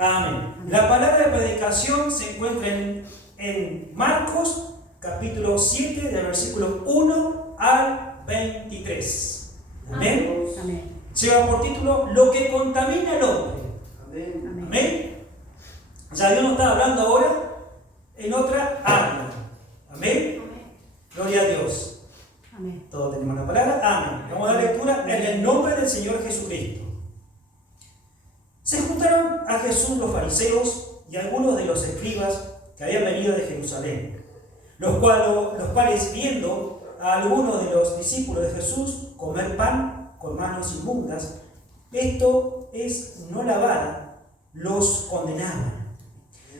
Amén. La palabra de predicación se encuentra en Marcos, capítulo 7, del versículo 1 al 23. Amén. Amén. Lleva por título Lo que contamina al hombre. Amén. Amén. Ya Dios nos está hablando ahora en otra área. Amén. Gloria a Dios. Amén. Todos tenemos la palabra. Amén. Vamos a dar lectura en el nombre del Señor Jesucristo. Se juntaron a Jesús los fariseos y algunos de los escribas que habían venido de Jerusalén, los cuales viendo a algunos de los discípulos de Jesús comer pan con manos inmundas, esto es no lavada, los condenaban.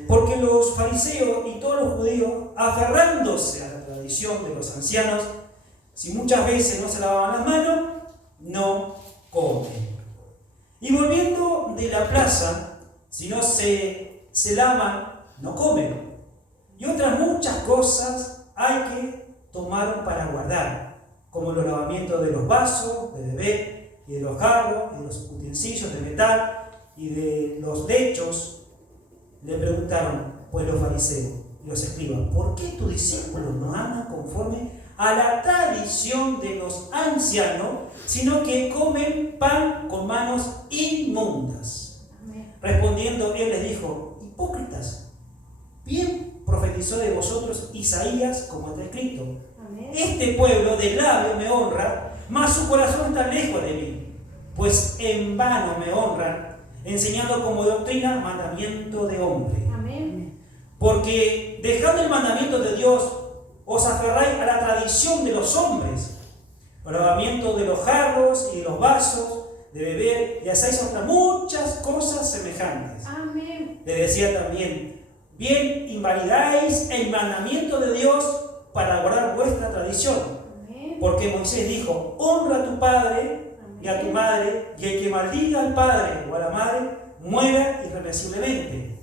Porque los fariseos y todos los judíos, aferrándose a la tradición de los ancianos, si muchas veces no se lavaban las manos, no comen. Y volviendo de la plaza, si no se lavan, no comen. Y otras muchas cosas hay que tomar para guardar, como los lavamientos de los vasos, de beber, y de los jarros, y de los utensilios de metal, y de los lechos. Le preguntaron, pues, los fariseos y los escribas, ¿por qué tus discípulos no andan conforme a la tradición de los ancianos, sino que comen pan con manos inmundas? Amén. Respondiendo, él les dijo, hipócritas, bien profetizó de vosotros Isaías, como está escrito. Amén. Este pueblo de labio me honra, mas su corazón está lejos de mí, pues en vano me honran, enseñando como doctrina mandamiento de hombre. Amén. Porque dejando el mandamiento de Dios, os aferráis a la tradición de los hombres, al lavamiento de los jarros y de los vasos de beber, y hacéis otras muchas cosas semejantes. Amén. Le decía también, bien invalidáis el mandamiento de Dios para guardar vuestra tradición. Amén. Porque Moisés dijo, honra a tu padre y a tu madre, y el que maldiga al padre o a la madre, muera irremisiblemente.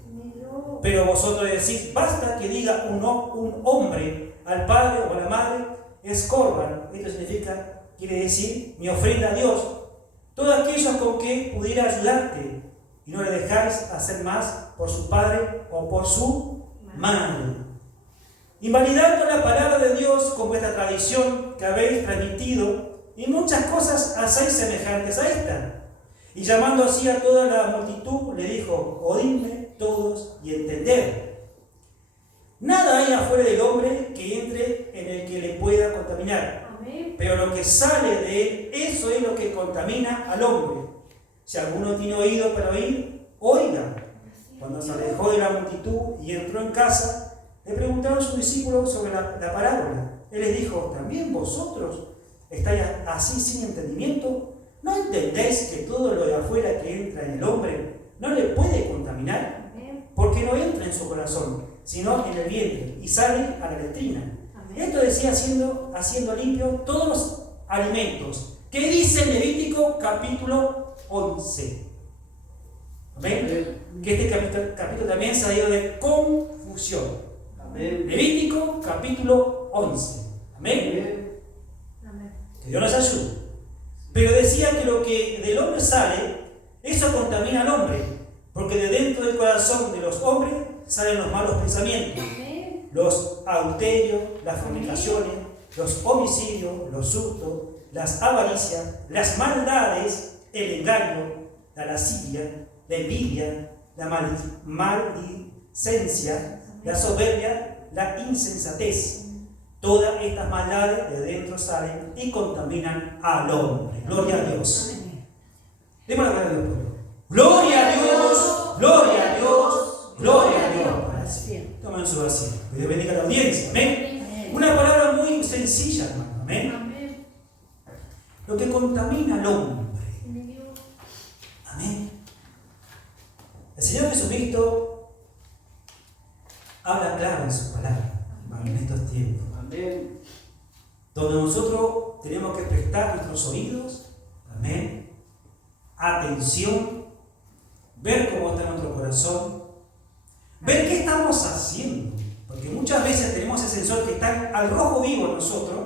Pero vosotros decís, basta que diga un hombre al padre o a la madre, es corban. Esto quiere decir, mi ofrenda a Dios. Todos aquellos con que pudiera ayudarte, y no le dejáis hacer más por su padre o por su madre. Invalidando la palabra de Dios con vuestra tradición que habéis transmitido, y muchas cosas hacéis semejantes a esta. Y llamando así a toda la multitud, le dijo, oídme todos y entended. Nada hay afuera del hombre que entre en el que le pueda contaminar. Amén. Pero lo que sale de él, eso es lo que contamina al hombre. Si alguno tiene oído para oír, oiga. Cuando se alejó de la multitud y entró en casa, le preguntaron a sus discípulos sobre la parábola. Él les dijo, ¿también vosotros estáis así sin entendimiento? ¿No entendéis que todo lo de afuera que entra en el hombre no le puede contaminar? Amén. Porque no entra en su corazón, sino en el vientre, y sale a la letrina. Amén. Esto decía haciendo limpio todos los alimentos. ¿Qué dice Levítico capítulo 11? Amén. Que este capítulo también se ha ido de confusión. Amén. Levítico capítulo 11. Amén. Amén. Que Dios nos ayude. Pero decía que lo que del hombre sale, eso contamina al hombre, porque de dentro del corazón de los hombres salen los malos pensamientos, Amén. los adulterios, las fornicaciones, los homicidios, los hurtos, las avaricias, las maldades, el engaño, la lascivia, la envidia, la maldicencia, la soberbia, la insensatez. Todas estas maldades de dentro salen y contaminan al hombre. Gloria a Dios. Amén. Demos la gloria a Dios. Gloria a Dios, gloria a Dios, gloria a Dios. Para siempre. Tomen su asiento. Que Dios bendiga a la audiencia. Amén. Amén. Una palabra muy sencilla, hermano. Amén. Amén. Lo que contamina al hombre. Amén. El Señor Jesucristo habla claro en su palabra, hermano, en estos tiempos. Amén. Donde nosotros tenemos que prestar nuestros oídos, amén, atención, ver cómo está nuestro corazón, ver qué estamos haciendo, porque muchas veces tenemos ese sensor que está al rojo vivo en nosotros.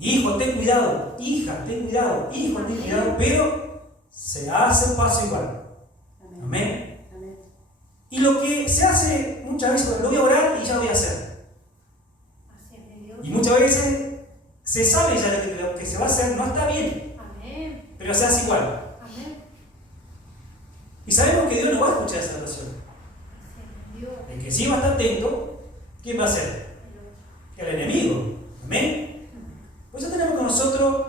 Hijo, ten cuidado, hija, ten cuidado, hijo, ten cuidado, pero se hace paso igual. Amén. lo que se hace muchas veces, lo voy a orar y ya lo voy a hacer. Así es de Dios. Y muchas veces se sabe ya que lo que se va a hacer no está bien, Amén. pero se hace igual. Amén. Y sabemos que Dios no va a escuchar esa oración. Así es de Dios. El que sí va a estar atento, ¿quién va a ser? El enemigo. Amén. Por eso tenemos que nosotros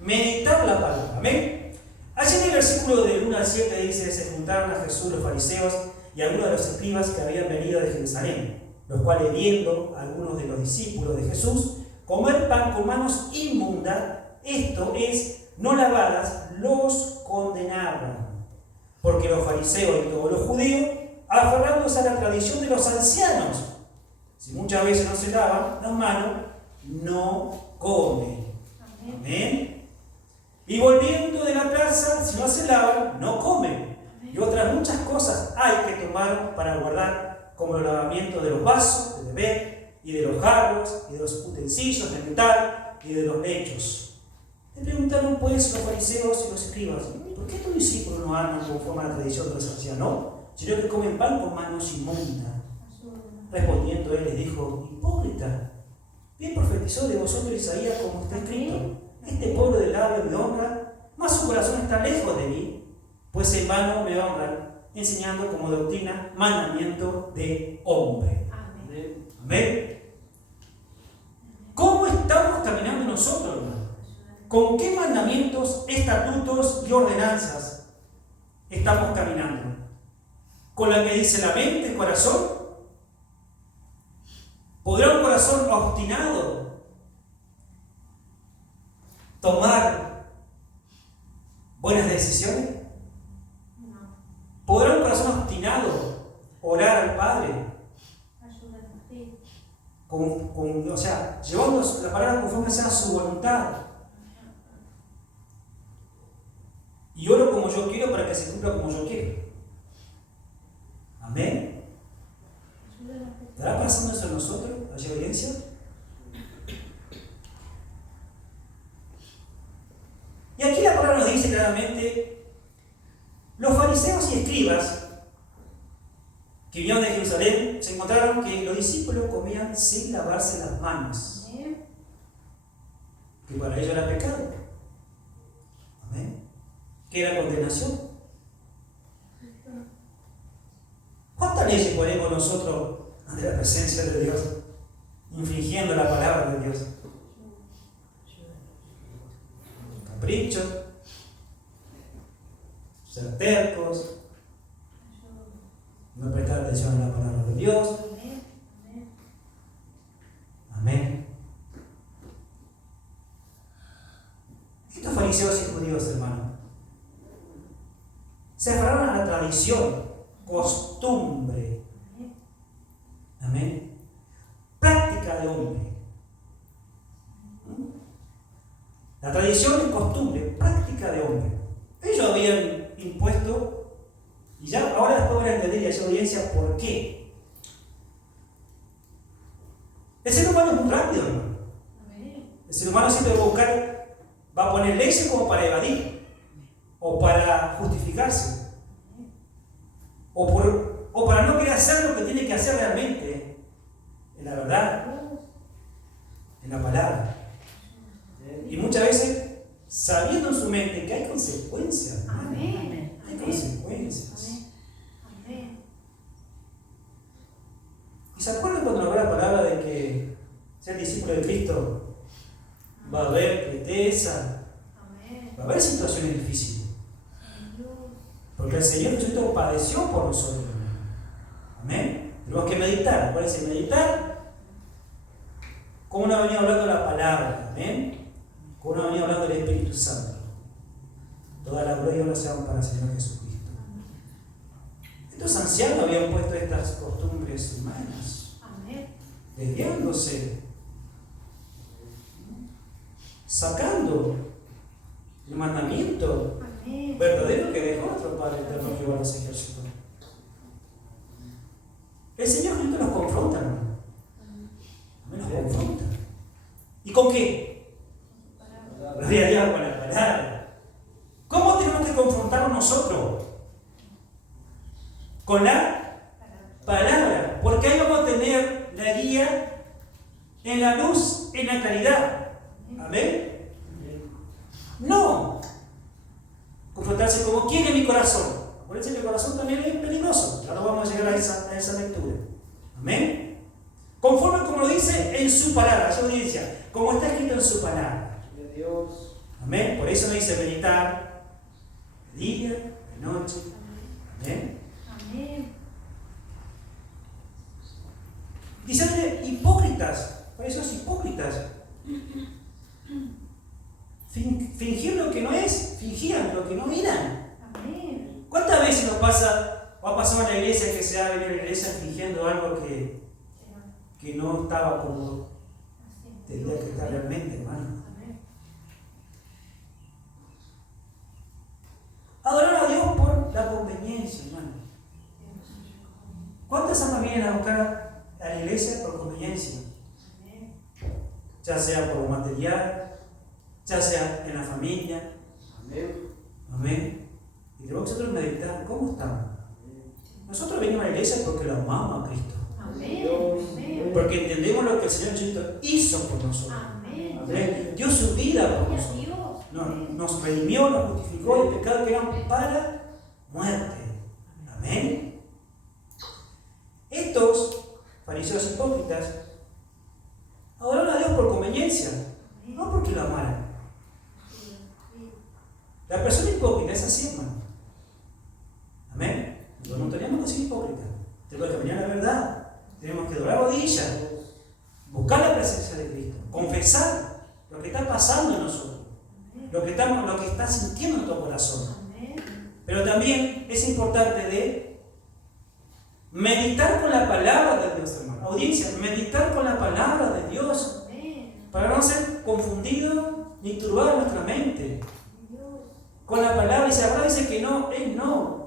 meditar la palabra. Amén. Allí en el versículo del 1 al 7 dice: se juntaron a Jesús los fariseos y algunos de los escribas que habían venido de Jerusalén, los cuales, viendo a algunos de los discípulos de Jesús comer pan con manos inmundas, esto es, no lavadas, los condenaban. Porque los fariseos y todos los judíos, aferrándose a la tradición de los ancianos, si muchas veces no se lavan las manos, no comen. Amén. Amén. Y volviendo de la plaza, si no se lavan, no comen. Y otras muchas cosas hay que tomar para guardar, como el lavamiento de los vasos de beber, y de los jarros, y de los utensilios de metal, y de los lechos. Le preguntaron pues los fariseos y los escribas: ¿por qué tus discípulos no andan conforme a la tradición de los ancianos, sino que comen pan con manos inmundas? Respondiendo él les dijo: hipócrita, bien profetizó de vosotros Isaías, como está escrito: este pueblo de labios me honra, mas su corazón está lejos de mí, pues en vano me honran, enseñando como doctrina mandamiento de hombre. Amén. Amén. ¿Cómo estamos caminando nosotros, hermano? ¿Con qué mandamientos, estatutos y ordenanzas estamos caminando? ¿Con la que dice la mente, el corazón? ¿Podrá un corazón obstinado tomar buenas decisiones? No. ¿Podrá un corazón obstinado orar al Padre? Ayúdanos, sí. O sea, llevando la palabra conforme sea su voluntad. Y oro como yo quiero para que se cumpla como yo quiero. Amén. Ayúdanos. ¿Estará pasando eso en nosotros, allá audiencia? Y aquí la palabra nos dice claramente: los fariseos y escribas que vinieron de Jerusalén se encontraron que los discípulos comían sin lavarse las manos, Amén. que para ellos era pecado. Amén. Que era condenación. ¿Cuántas leyes ponemos nosotros ante la presencia de Dios, infringiendo la palabra de Dios? Capricho, ser tercos, no prestar atención a la palabra de Dios. Amén. Amén. Amén. Estos fariseos y judíos, hermano, se aferraron a la tradición, costumbre, amén, práctica de hombre. La tradición es costumbre, práctica de hombre. Ellos habían impuesto, y ya ahora después van a entender, y a esa audiencia, por qué. El ser humano es muy rápido, hermano. Amén. El ser humano siempre va a buscar, va a poner leyes como para evadir, o para justificarse, o para no querer hacer lo que tiene que hacer realmente, en la verdad, en la palabra. Y muchas veces, sabiendo en su mente que hay consecuencias. Amén. Hay Amén. consecuencias. Amén. Amén. ¿Y se acuerdan cuando nos ve la palabra de que ser discípulo de Cristo va a haber tristeza, Amén. va a haber situaciones difíciles? Dios. Porque el Señor Jesucristo padeció por nosotros. Amén. Tenemos que meditar. Acuérdense, meditar. ¿Cómo nos ha venido hablando la palabra? Amén. ¿Cómo nos ha venido hablando el Espíritu Santo? Toda la gloria y honra sean para el Señor Jesucristo. Estos ancianos habían puesto estas costumbres humanas, Amén. desviándose, sacando el mandamiento Amén. verdadero que dejó nuestro Padre eterno, Jehová de los ejércitos. El Señor Jesucristo nos confronta, hermano. Nos confronta. ¿Y con qué? Día a día con la palabra. ¿Cómo tenemos que confrontarnos nosotros? Con la como quiere mi corazón. Acuérdense que el corazón también es peligroso. Ya no vamos a llegar a esa lectura. Amén. Conforme como lo dice en su palabra, su audiencia, como está escrito en su palabra. Amén. Por eso no dice meditar de día, de noche. Amén. Amén. Dice hipócritas. Por eso es hipócritas. Fingir lo que no es, fingían lo que no eran. Amén. ¿Cuántas veces nos pasa o ha pasado en la iglesia que se ha venido a la iglesia fingiendo algo que no estaba como tendría que estar realmente, hermano? Adorar a Dios por la conveniencia, hermano. ¿Cuántas almas vienen a buscar a la iglesia por conveniencia? Ya sea por lo material, ya sea en la familia. Amén. Y tenemos que nosotros meditar cómo estamos. Nosotros venimos a la iglesia porque lo amamos a Cristo. Amén. Porque entendemos lo que el Señor Jesucristo hizo por nosotros. Amén. Dio su vida por nosotros. Nos redimió, nos justificó del pecado que eran para muerte. Amén. Estos fariseos hipócritas adoraron a Dios por conveniencia, no porque lo amaran. La persona hipócrita es así, hermano. Amén. Nosotros no tenemos que ser hipócritas. Tenemos que venir a la verdad. Tenemos que doblar rodillas, buscar la presencia de Cristo, confesar lo que está pasando en nosotros, lo que está sintiendo en tu corazón. Pero también es importante de meditar con la palabra de Dios, hermano. Audiencia, meditar con la palabra de Dios para no ser confundido ni turbar nuestra mente. Con la palabra, y si la palabra dice que no, es no.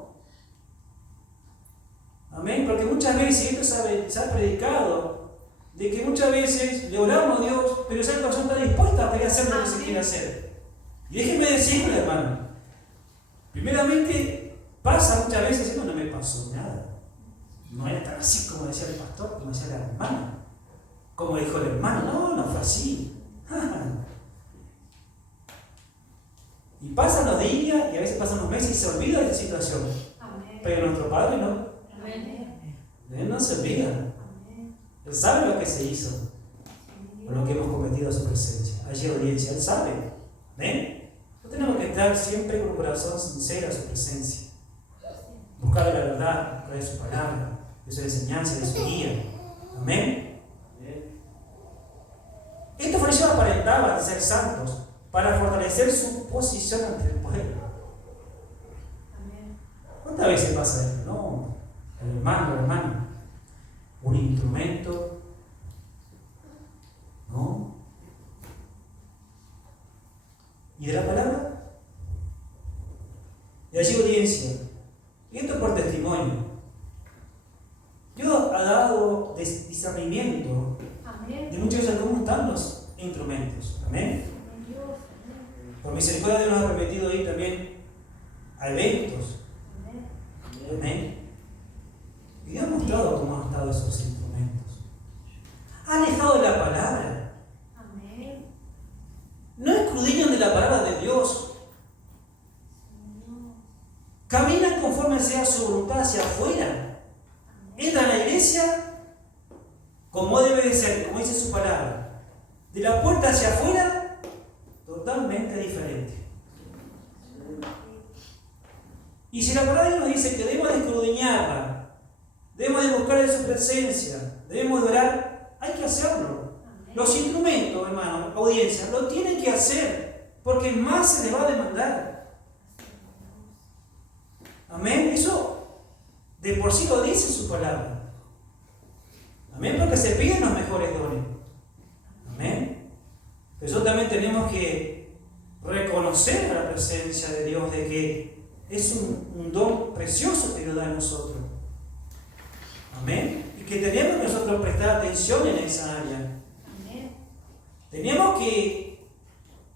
Amén, porque muchas veces, esto se ha predicado, de que muchas veces le oramos a Dios, pero esa persona está dispuesta a querer hacer lo que se quiere hacer. Y déjenme decirle, hermano, primeramente pasa muchas veces, no me pasó nada. No era tan así como decía el pastor, como decía la hermana, como dijo el hermano, no fue así. Y pasan los días, y a veces pasan los meses y se olvida de esta situación. Pero nuestro Padre no. Él no se olvida. Él sabe lo que se hizo, o lo que hemos cometido a su presencia. Allí audiencia, Él sabe. ¿Ven? No tenemos que estar siempre con un corazón sincero a su presencia. Buscar la verdad, buscar de su palabra, de su enseñanza, de su guía. Amén. Estos fariseos aparentaban ser santos para fortalecer su posición ante el pueblo. ¿Cuántas veces pasa esto? No, el hermano, un instrumento, ¿no? ¿Y de la palabra? De allí audiencia, y esto por testimonio. Dios ha dado discernimiento de muchas veces cómo están los instrumentos. Amén. Por misericordia Dios nos ha permitido ir también a eventos. Amén. Y Dios ha mostrado cómo han estado esos instrumentos. Ha alejado de la palabra. No escudriñan de la palabra de Dios. Caminan conforme sea su voluntad hacia afuera. Entran a la iglesia como debe de ser, como dice su palabra. De la puerta hacia afuera, totalmente diferente. Y si la palabra de Dios nos dice que debemos de escudriñarla, debemos de buscar en su presencia, debemos de orar, hay que hacerlo. Los instrumentos, hermano, audiencia, lo tienen que hacer, porque más se les va a demandar. Amén. Eso de por sí lo dice su palabra. Amén, porque se piden los mejores dones. Amén. Pero también tenemos que reconocer a la presencia de Dios, de que es un don precioso que Dios da a nosotros. Amén. Y que tenemos que nosotros prestar atención en esa área. Tenemos que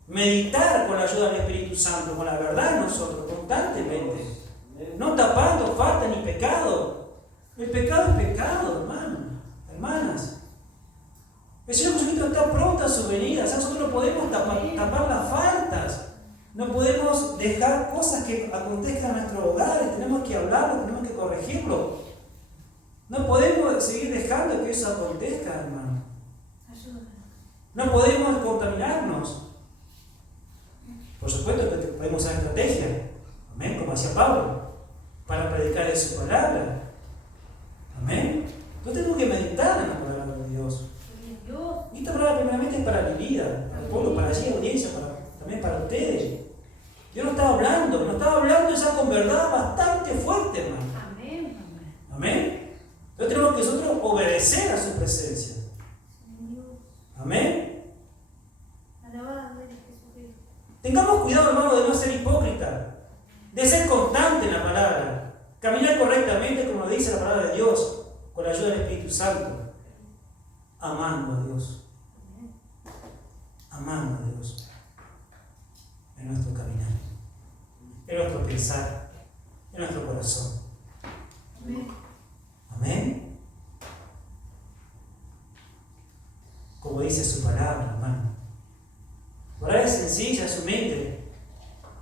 meditar con la ayuda del Espíritu Santo, con la verdad nosotros, constantemente. No tapando falta ni pecado. El pecado es pecado, hermano, hermanas. El Señor Jesucristo está pronto a su venida. O sea, nosotros no podemos tapar las faltas. No podemos podemos dejar cosas que acontezcan en nuestros hogares, tenemos que hablarlo, tenemos que corregirlo. No podemos seguir dejando que eso acontezca, hermano. Ayúdanos. No podemos contaminarnos. Por supuesto que podemos usar estrategia, amén, como hacía Pablo, para predicar en su palabra. Amén. Entonces tenemos que meditar en la palabra de Dios. Dios. Y esta palabra primeramente es para mi vida, para el pueblo, para allí, la audiencia, también para ustedes. Yo no estaba hablando ya con verdad bastante fuerte, hermano. Amén. Amén. Entonces tenemos que nosotros obedecer a su presencia. Dios. Amén. Alabado eres Jesucristo. Tengamos cuidado, hermano, de no ser hipócrita, de ser constante en la palabra, caminar correctamente como dice la palabra de Dios, con la ayuda del Espíritu Santo, amando a Dios. Amando a Dios en nuestro caminar, en nuestro pensar, en nuestro corazón. Amén. Amén. Como dice su palabra, hermano. Orar es sencilla, es humilde.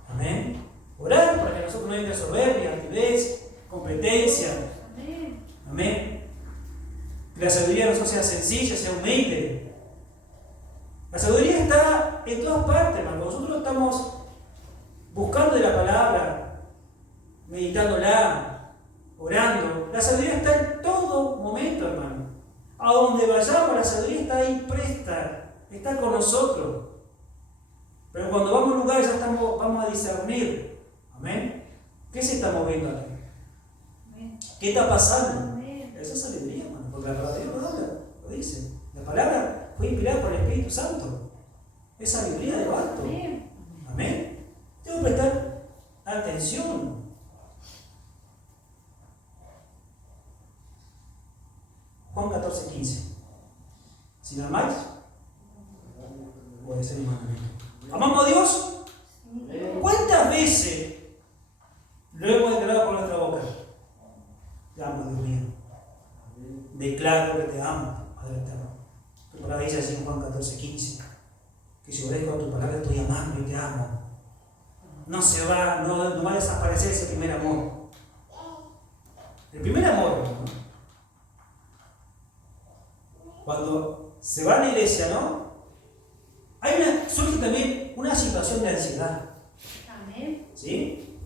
Amén. Orar para que nosotros no entre soberbia, altivez, competencia. Amén. Amén. Que la sabiduría de nosotros sea sencilla, sea humilde. La sabiduría está en todas partes, hermano. Nosotros estamos buscando de la palabra, meditándola, orando. La sabiduría está en todo momento, hermano. A donde vayamos, la sabiduría está ahí presta, está con nosotros. Pero cuando vamos a un lugar ya vamos a discernir. Amén. ¿Qué se está moviendo aquí? Amén. ¿Qué está pasando? Amén. Esa es sabiduría, hermano, porque la palabra de Dios lo habla, lo dice. La palabra fue inspirada por el Espíritu Santo. Es sabiduría de lo alto. Amén. Amén. Tengo que prestar atención. Juan 14:15. Si me amáis, obedecer mi mandamiento. ¿Amamos a Dios? ¿Cuántas veces lo hemos declarado por nuestra boca? Te amo, Dios mío. Declaro que te amo, Padre eterno. Tu palabra dice así en Juan 14:15. Que si obedezco a tu palabra estoy amando y te amo. No va a desaparecer ese primer amor. El primer amor, ¿no? Cuando se va a la iglesia, ¿no? Surge también una situación de ansiedad. Amén. ¿Sí?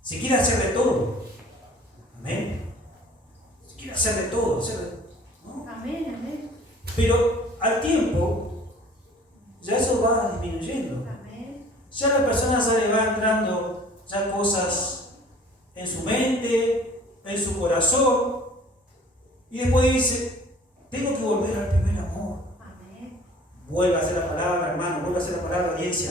Si quiere hacer de todo. Amén. Si quiere hacer de todo, ¿no? Amén. Amén. Pero al tiempo, ya eso va disminuyendo. Amén. Ya la persona ya le va entrando ya cosas en su mente, en su corazón, y después dice, tengo que volver al primer amor. Amén. Vuelve a hacer la palabra, hermano, vuelve a hacer la palabra, audiencia.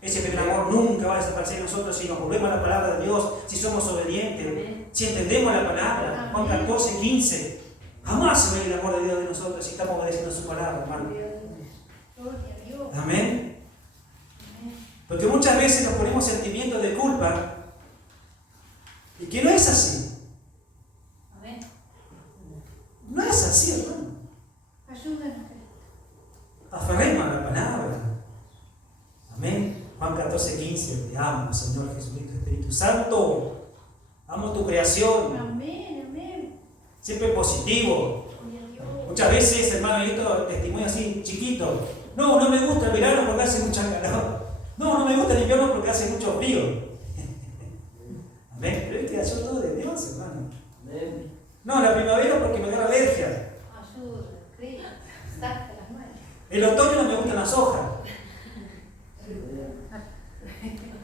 Ese primer amor nunca va a desaparecer en nosotros si nos volvemos a la palabra de Dios, si somos obedientes, Amén. si entendemos la palabra. Juan 14:15. Jamás se ve el amor de Dios de nosotros si estamos obedeciendo su palabra, hermano. Gloria a Dios. Amén. Amén. Porque muchas veces nos ponemos sentimientos de culpa y que no es así. Amén. No es así, hermano. Ayúdanos. Aferremos a la palabra. Amén. Juan 14:15. Te amo, Señor Jesucristo, Espíritu Santo. Amo tu creación. Amén. Amén. Siempre positivo. Gloria a Dios. Muchas veces, hermano, y esto testimonio así chiquito. No me gusta el verano porque hace mucha calor. No me gusta el invierno porque hace mucho frío. Amén. Pero es que yo todo de Dios, hermano. Amén. No, la primavera porque me da alergia. Ayuda. Cristo. Saca las manos. El otoño no me gustan las hojas.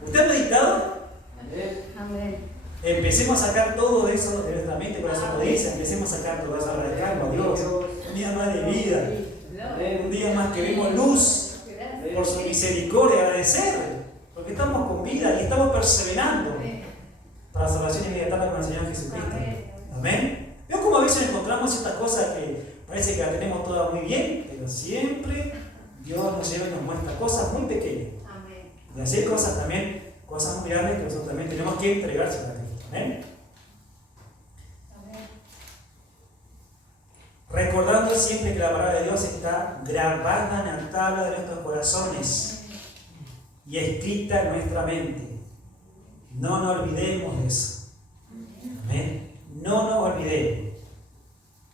¿Usted ha meditado? Amén. Amén. Empecemos a sacar todo de eso de nuestra mente, corazón, audiencia. Empecemos a sacar todo eso de calma, Dios. Un día más de vida. Un día más que vemos luz Gracias. por su misericordia, agradecer. Porque estamos con vida y estamos perseverando para la salvación inmediata con el Señor Jesucristo. Amén. Veo como a veces encontramos estas cosas que parece que las tenemos todas muy bien, pero siempre Dios nos lleva y nos muestra cosas muy pequeñas. Amén. Y hacer cosas también, cosas muy grandes que nosotros también tenemos que entregárselas a Cristo. Amén. Amén. Recordando siempre que la palabra de Dios está grabada en la tabla de nuestros corazones. y escrita en nuestra mente. No nos olvidemos de eso. Amén. No nos olvidemos.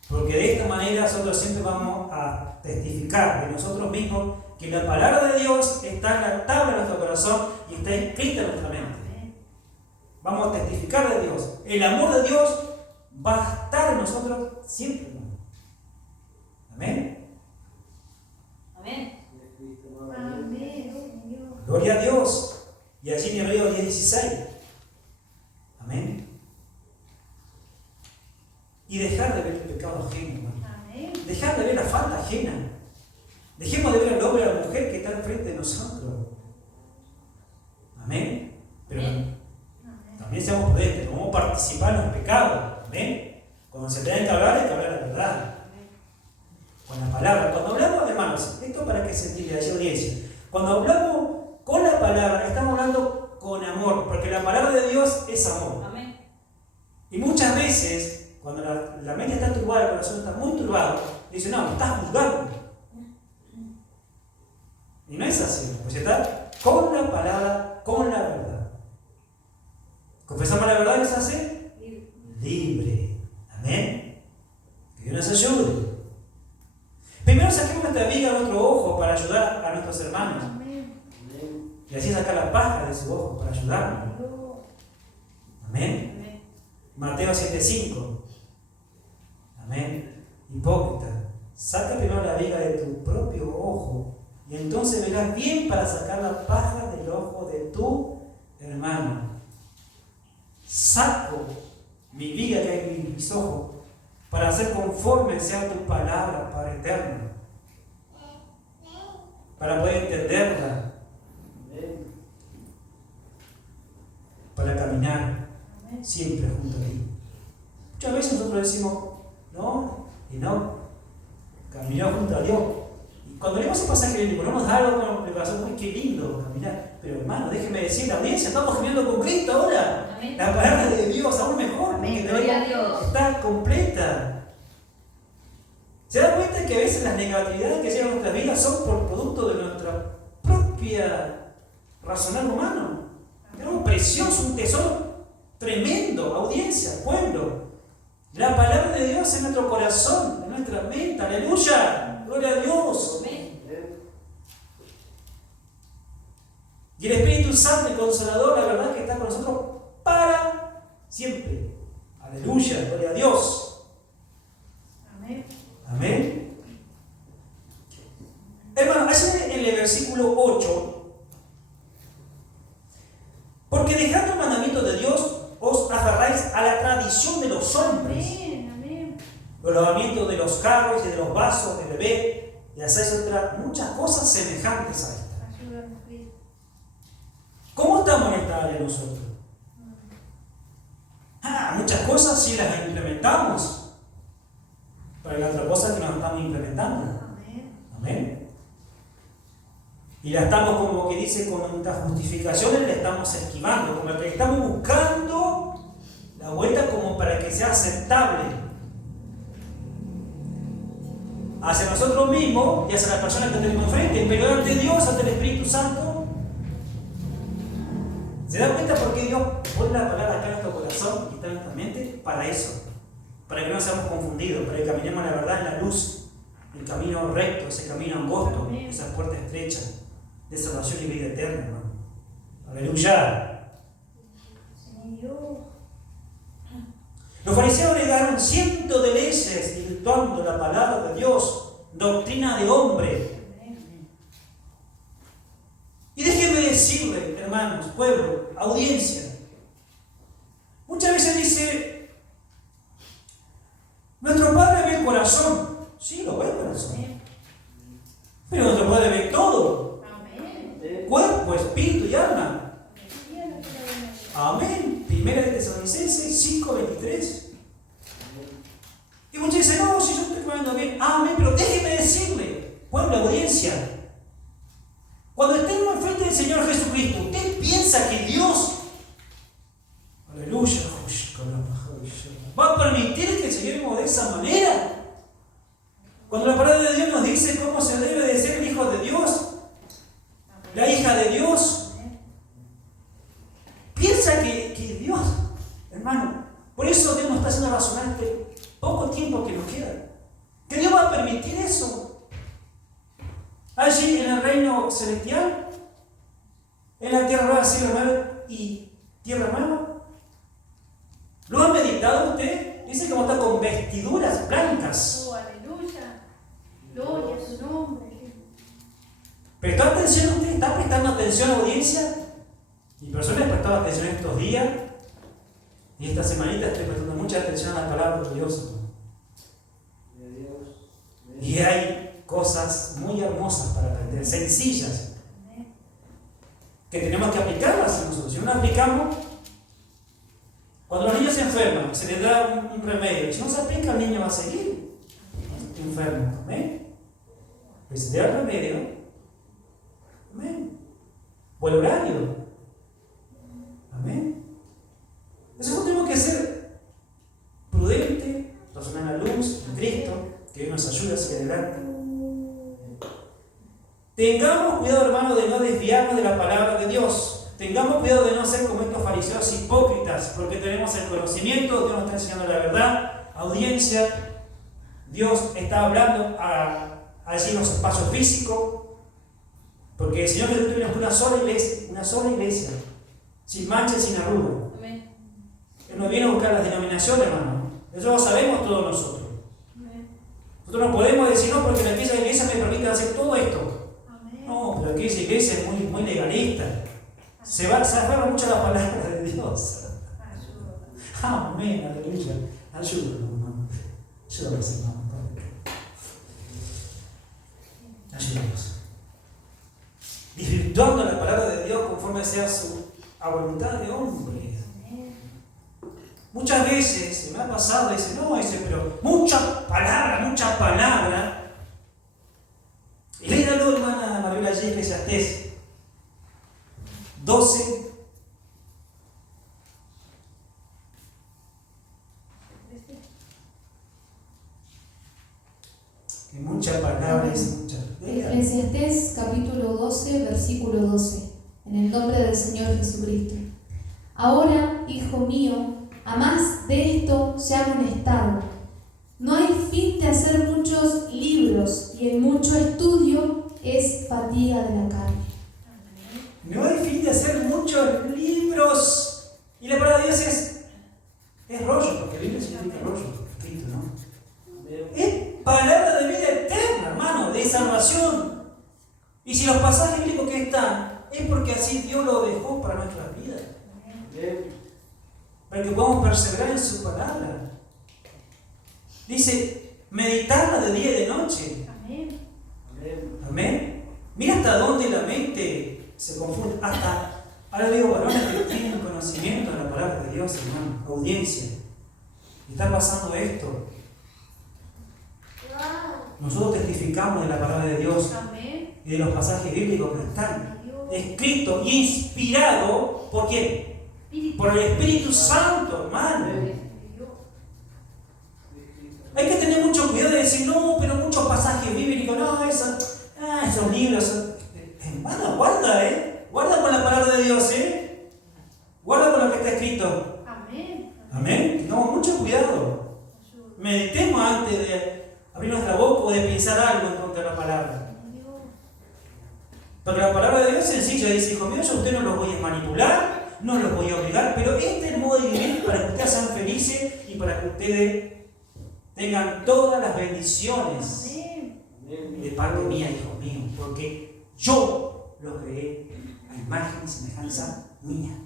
Porque de esta manera nosotros siempre vamos a testificar de nosotros mismos que la palabra de Dios está en la tabla de nuestro corazón y está escrita en nuestra mente. Vamos a testificar de Dios. El amor de Dios va a estar en nosotros siempre. Amén. Amén. Gloria a Dios. Y allí en Hebreos 10:16. Amén. Y dejar de ver el pecado ajeno, hermano. Dejar de ver la falta ajena. Dejemos de ver al hombre y a la mujer que está enfrente de nosotros. Amén. Pero también seamos prudentes, no vamos a participar en los pecados. Amén. Cuando se tenga que hablar, hay que hablar la verdad. Con la palabra. Cuando hablamos, hermanos, esto para que se entienda, la audiencia. Cuando hablamos con la palabra, estamos hablando con amor, porque la palabra de Dios es amor. Amén. Y muchas veces, cuando la mente está turbada, el corazón está muy turbado, dice, no, me estás juzgando. Y no es así, pues está con la palabra, con la verdad. Confesamos la verdad, ¿qué se hace? Libre. Amén. Que Dios nos ayude. Primero saquemos nuestra viga de nuestro ojo para ayudar a nuestros hermanos. Y así sacar la paja de su ojo para ayudarnos. Amén. Mateo 7:5. Amén. Hipócrita, saca primero la viga de tu propio ojo y entonces verás bien para sacar la paja del ojo de tu hermano. Saco mi viga que hay en mis ojos para hacer conforme sea tu palabra, Padre eterno, para poder entenderla, para caminar siempre junto a ti. Muchas veces nosotros decimos, no, y no, caminar junto a Dios. Y cuando leemos ese pasaje bíblico, ponemos algo con el corazón, uy, qué lindo caminar. Pero hermano, déjeme decir, la audiencia, estamos caminando con Cristo ahora. Amén. La palabra de Dios, aún mejor. Amén. Gloria a Dios. Está completa. ¿Se da cuenta que a veces las negatividades que llegan a nuestras vidas son por producto de nuestra propia razonar humano? Es algo precioso, un tesoro tremendo, audiencia, pueblo. La palabra de Dios en nuestro corazón, en nuestra mente, aleluya, gloria a Dios. Amén. Y el Espíritu Santo, el Consolador, la verdad que está con nosotros para siempre. Aleluya, gloria a Dios. Amén. Amén. Hermano, allá en el versículo 8, porque dejando el mandamiento de Dios, os aferráis a la tradición de los hombres, Amén. los lavamientos de los carros y de los vasos de beber, y hacéis muchas cosas semejantes a estas. Ayúdanos, Cristo. ¿Cómo estamos en esta área nosotros? Muchas cosas sí las implementamos, pero hay otras cosas que no estamos implementando. Amén. Amén. Y la estamos, como que dice, con nuestras justificaciones la estamos esquivando, como que estamos buscando la vuelta como para que sea aceptable hacia nosotros mismos y hacia las personas que tenemos enfrente, pero ante Dios, ante el Espíritu Santo. ¿Se da cuenta por qué Dios pone la palabra acá en nuestro corazón y está en nuestra mente? Para eso, para que no seamos confundidos, para que caminemos la verdad en la luz, el camino recto, ese camino angosto, esa puerta estrecha de salvación y vida eterna, hermano. Aleluya. Los fariseos le dieron cientos de leyes virtuando la palabra de Dios, doctrina de hombre. Y déjenme decirle, hermanos, pueblo, audiencia, muchas veces dice, nuestro Padre ve el corazón. Sí, lo ve el corazón. Pero nuestro Padre ve todo. Amén. Cuerpo, espíritu y alma. Amén. Primera de Tesalonicenses 5:23. Y muchos dicen, no, si yo estoy comiendo bien. Amén, pero déjeme decirle, pueblo, audiencia, cuando estemos enfrente del Señor Jesucristo, ¿usted piensa que Dios, aleluya, va a permitir que lleguemos de esa manera? Cuando la palabra de Dios nos dice cómo se debe de ser el hijo de Dios, la hija de Dios, nueva, cielo nuevo y tierra nueva? ¿Lo ha meditado usted? Dice que vamos a estar con vestiduras blancas. Oh, aleluya. Gloria a su nombre. ¿Prestó atención usted? ¿Está prestando atención a la audiencia? Mi persona prestaba atención estos días y esta semanita estoy prestando mucha atención a la palabra de Dios. Y hay cosas muy hermosas para aprender, sencillas, que tenemos que aplicarlas nosotros. Si no las aplicamos, cuando los niños se enferman, se les da un remedio. Si no se aplica, el niño va a seguir enfermo. ¿Amén? Pero si se da el remedio, amén. O el horario. Amén. Nosotros tenemos que ser prudentes, razonar la luz en Cristo, que Dios nos ayude hacia adelante. Tengamos cuidado, hermano, de no desviarnos de la palabra de Dios. Tengamos cuidado de no ser como estos fariseos hipócritas, porque tenemos el conocimiento, Dios nos está enseñando la verdad. Audiencia, Dios está hablando allí en los espacios físicos, porque el Señor Jesús tiene una sola iglesia, sin mancha y sin arruga. Amén. Él no viene a buscar las denominaciones, hermano. Eso lo sabemos todos nosotros. Amén. Nosotros no podemos decir, no, porque aquella iglesia me permite hacer todo esto. Amén. No, pero aquella iglesia es muy legalista. Se aferra mucho a la palabra de Dios. Ayuda. Amén, aleluya. Ayúdanos, hermano. Ayúdanos, hermano. Ayúdanos. Desvirtuando la palabra de Dios conforme sea a voluntad de hombre. Amén. Muchas veces se me ha pasado, pero mucha palabra. Y léalo, hermana Mariola, allí, Eclesiastés 12. Que mucha palabra es mucha. Eclesiastés capítulo 12, versículo 12. En el nombre del Señor Jesucristo. Ahora, hijo mío, a más de esto se ha amonestado. No hay fin de hacer muchos libros, y el mucho estudio es fatiga de la carne. No hay fin de hacer muchos libros. Y la palabra de Dios es rollo, porque Biblia significa rollo, escrito, ¿no? Es palabra de vida eterna, hermano, de salvación. Y si los pasajes bíblicos que están, es porque así Dios lo dejó para nuestras vidas. Para que podamos perseverar en su palabra. Dice, meditarla de día y de noche. Amén. Amén. Mira hasta dónde la mente se confunde. Ahora veo varones que tienen conocimiento de la palabra de Dios, hermano. Audiencia. Y está pasando esto. Nosotros testificamos de la palabra de Dios Amén. y de los pasajes bíblicos que están escritos y inspirados. ¿Por quién? Por el Espíritu Santo, hermano. Hay que tener mucho cuidado de decir, no, pero muchos pasajes bíblicos, no, esos libros. Hermano, guarda con la palabra de Dios, guarda con lo que está escrito. Amén. Amén. Tengamos mucho cuidado. Meditemos antes de abrir nuestra boca o de pensar algo en contra de la palabra. Porque la palabra de Dios es sencilla, dice, hijo mío, yo a ustedes no los voy a manipular, no los voy a obligar, pero este es el modo de vivir para que ustedes sean felices y para que ustedes tengan todas las bendiciones de parte mía, hijos míos, porque yo los creé a imagen y semejanza mía.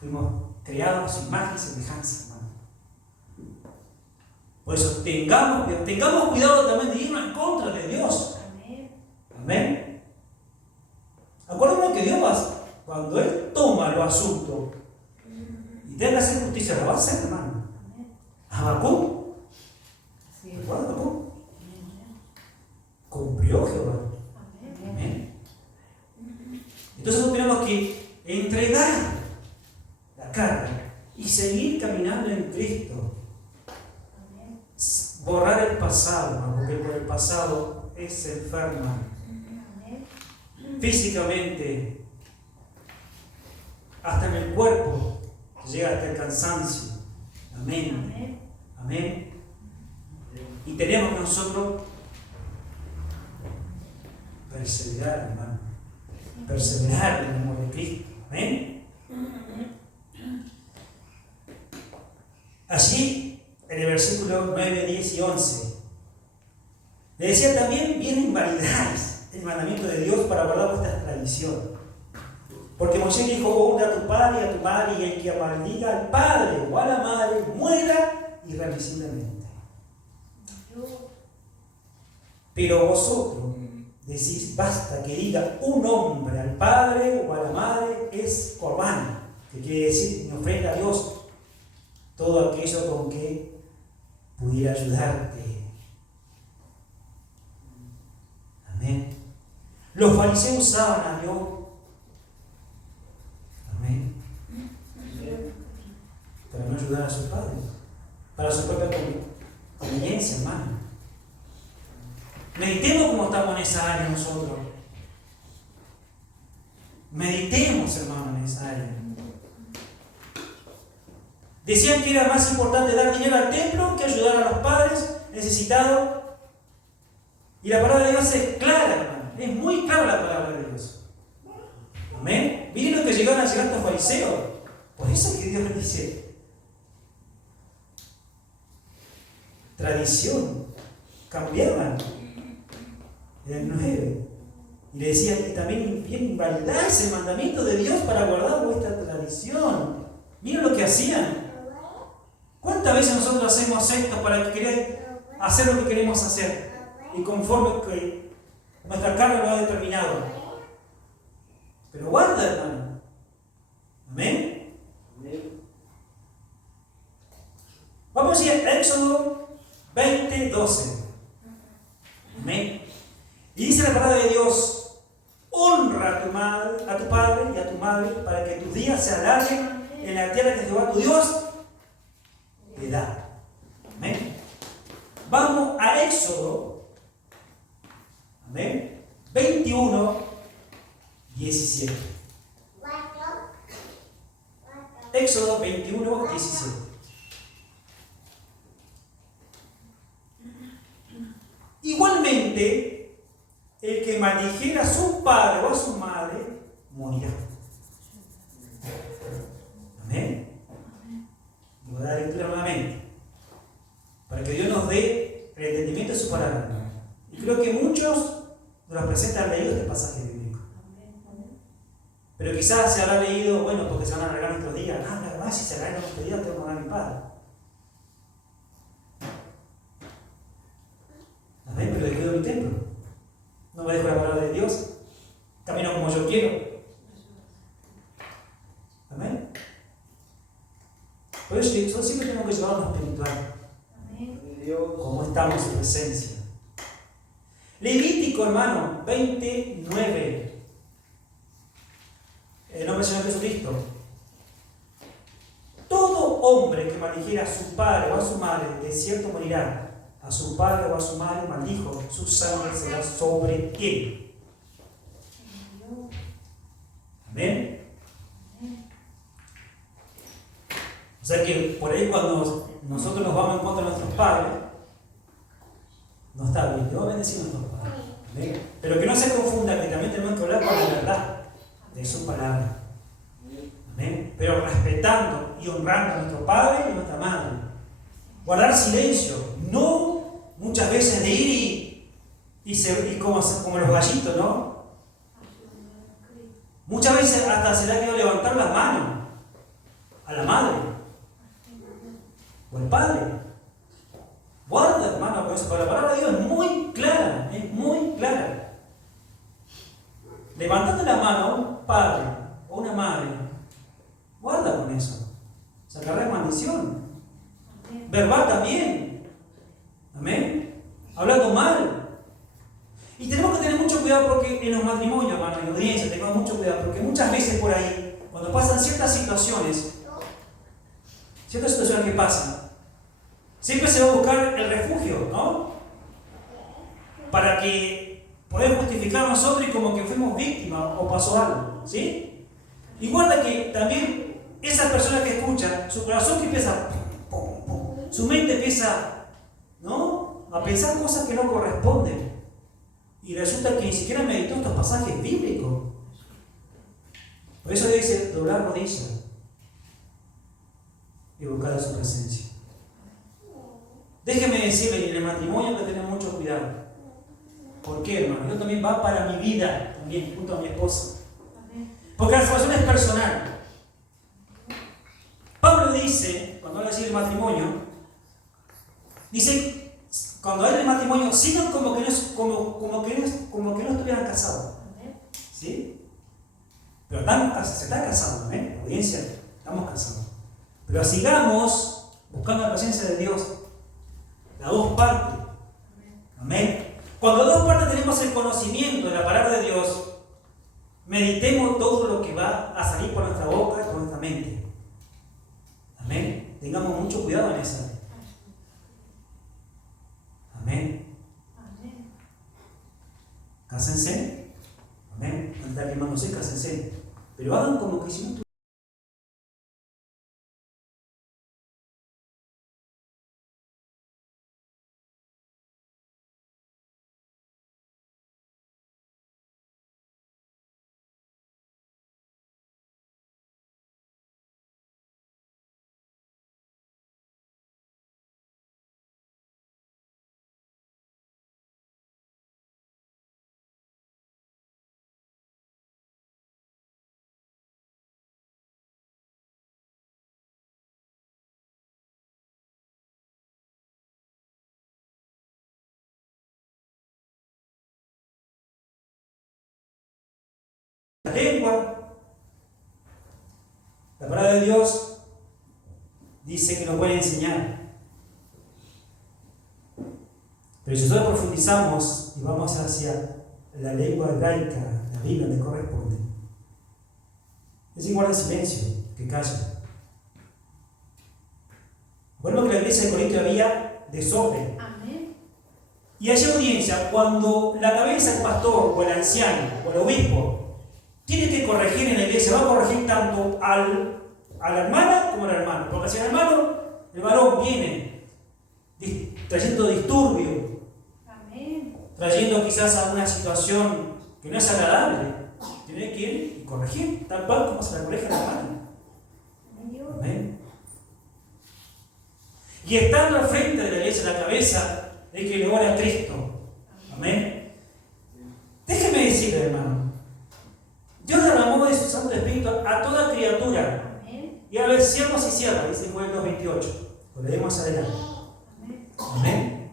Fuimos creados a su imagen y semejanza, hermano. Por eso tengamos cuidado también de irnos en contra de Dios. Amén. Acuérdense que Dios, cuando Él toma los asuntos y tenga que hacer justicia, lo va a hacer, hermano. Habacuc, ¿recuerdan Habacuc? Cumplió Jehová. Amén. Entonces nosotros tenemos que entregar la carga y seguir caminando en Cristo. Borrar el pasado, ¿no? Porque por el pasado es enferma. Físicamente, hasta en el cuerpo, llega hasta el cansancio. Amén. Amén. Y tenemos que nosotros perseverar, hermano. Perseverar en el amor de Cristo. Amén. padre y a tu madre, y el que maldiga al padre o a la madre muera irremisiblemente. Pero vosotros decís, basta que diga un hombre al padre o a la madre, es corbán, que quiere decir, me ofrenda a Dios todo aquello con que pudiera ayudarte. Amén. Los fariseos usaban a Dios. Amén. Para no ayudar a sus padres, para su propia conveniencia, hermano. Meditemos como estamos en esa área nosotros. Meditemos, hermano, en esa área. Decían que era más importante dar dinero al templo que ayudar a los padres necesitados. Y la palabra de Dios es clara, hermano. Es muy clara la palabra de Dios. Amén. Miren lo que llegaron a llegar estos fariseos. Por eso es que Dios les dice: tradición. Cambiaban. En el 9. Y le decían que también invalidáis el mandamiento de Dios para guardar vuestra tradición. Miren lo que hacían. ¿Cuántas veces nosotros hacemos esto para querer hacer lo que queremos hacer? Y conforme que nuestra carne lo ha determinado. Pero guarda, hermano. Amén. Vamos a ir a Éxodo 20:12. Amén. Y dice la palabra de Dios: honra a tu padre y a tu madre, para que tus días se alarguen en la tierra que Jehová tu Dios te da. Amén. Vamos a Éxodo, amén, 21:17. Éxodo 21:17. Igualmente, el que maldijera a su padre o a su madre morirá. Amén. Voy a dar lectura nuevamente, para que Dios nos dé el entendimiento de su palabra. Y creo que muchos de los presentes han leído este pasaje bíblico. Pero quizás se habrá leído, bueno, porque se van a alargar nuestros días. Ah, la verdad, si se alargan nuestros días, tengo que amar a mi padre. Amén, pero descuido mi templo. No me dejo la palabra de Dios. Camino como yo quiero. Amén. Por eso siempre tenemos que llevar lo espiritual. Como estamos en presencia. Levítico, hermano, 29. En nombre del Señor Jesucristo. Todo hombre que maldijera a su padre o a su madre, de cierto morirá. A su padre o a su madre maldijo, su sangre será sobre él. Amén. O sea que por ahí cuando nosotros nos vamos en contra de nuestros padres, no está bien, Dios va a bendecir a nuestros padres. ¿Amén? Pero que no se confunda que también tenemos que hablar con la verdad de su palabra. ¿Amén? Pero respetando y honrando a nuestro padre y a nuestra madre. Guardar silencio, no muchas veces de ir y como los gallitos, ¿no? Muchas veces hasta se le ha querido levantar las manos a la madre o al padre. Guarda, hermano, con eso, porque la palabra de Dios es muy clara, es muy clara. Levantando la mano a un padre o una madre, guarda con eso. Sacará maldición. Verbal también. Amén. Hablando mal. Y tenemos que tener mucho cuidado porque en los matrimonios, hermano, en la audiencia, tenemos mucho cuidado porque muchas veces por ahí, cuando pasan ciertas situaciones que pasan, siempre se va a buscar el refugio, ¿no? Para que podamos justificar a nosotros y como que fuimos víctimas o pasó algo, ¿sí? Y guarda que también esa persona que escucha, su corazón que empieza, su mente empieza, ¿no?, a pensar cosas que no corresponden. Y resulta que ni siquiera meditó estos pasajes bíblicos. Por eso dice, doblar rodillas y buscar a su presencia. Déjeme decirle, y en el matrimonio hay que tener mucho cuidado. ¿Por qué, hermano? Yo también va para mi vida, también junto a mi esposa. Porque la salvación es personal. dice, cuando habla así del matrimonio, dice, cuando habla del matrimonio, sino como que no estuvieran casados. ¿Sí? Pero se está casando, ¿eh? Audiencia, estamos casados. Pero sigamos buscando la presencia de Dios. Las dos partes. Amén. Cuando dos partes tenemos el conocimiento de la palabra de Dios, meditemos todo lo que va a salir por nuestra boca y por nuestra mente. Amén. Tengamos mucho cuidado en esa. Amén. Cásense. Amén. Antes de animándose, cásense. Pero hagan como que si no la lengua, la palabra de Dios dice que nos puede enseñar. Pero si nosotros profundizamos y vamos hacia la lengua hebraica, la Biblia le corresponde, es igual de silencio, que calla. Bueno, que en la iglesia de Corinto había desorden. Amén. Y hay audiencia, cuando la cabeza del pastor o el anciano o el obispo tiene que corregir en la iglesia, va a corregir tanto a la hermana como al hermano. Porque si el hermano, el varón viene trayendo disturbio, Amén. trayendo quizás alguna situación que no es agradable, tiene que ir y corregir, tal cual como se la corrige a la hermana. Amén. Y estando al frente de la iglesia, la cabeza, es que le ora a Cristo. Amén. Déjeme decirle, hermano, Dios derramó de su Santo Espíritu a toda criatura. Amén. Y a ver, siervos y siervas, dice Joel 2:28. Lo leemos adelante. Amén. Amén.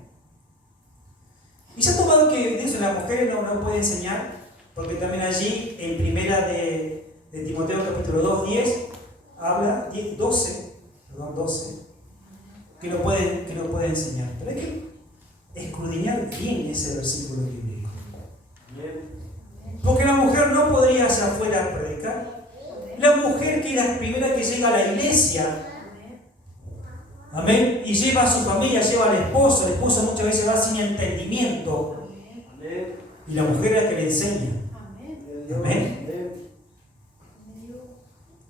Y se ha tomado que eso, la mujer no puede enseñar, porque también allí, en primera de Timoteo capítulo 2:10, habla, 12, que no puede enseñar. Pero hay que escudriñar bien ese versículo bíblico. Porque la mujer no podría hacia afuera predicar. La mujer que es la primera que llega a la iglesia, amén, y lleva a su familia, lleva al esposo. El esposo muchas veces va sin entendimiento. Y la mujer es la que le enseña. Amén.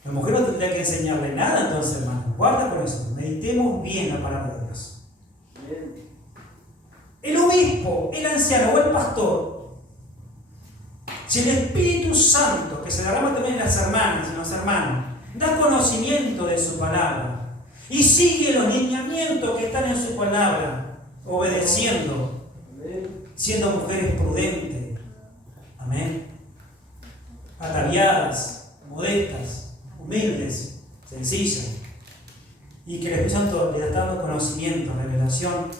La mujer no tendría que enseñarle nada, entonces, hermano. Guarda con eso. Meditemos bien la palabra de Dios. El obispo, el anciano o el pastor, si el Espíritu Santo, que se derrama también en las hermanas y en los hermanos, da conocimiento de su palabra y sigue los lineamientos que están en su palabra, obedeciendo, siendo mujeres prudentes, amén, ataviadas, modestas, humildes, sencillas, y que el Espíritu Santo le está dando conocimiento, revelación,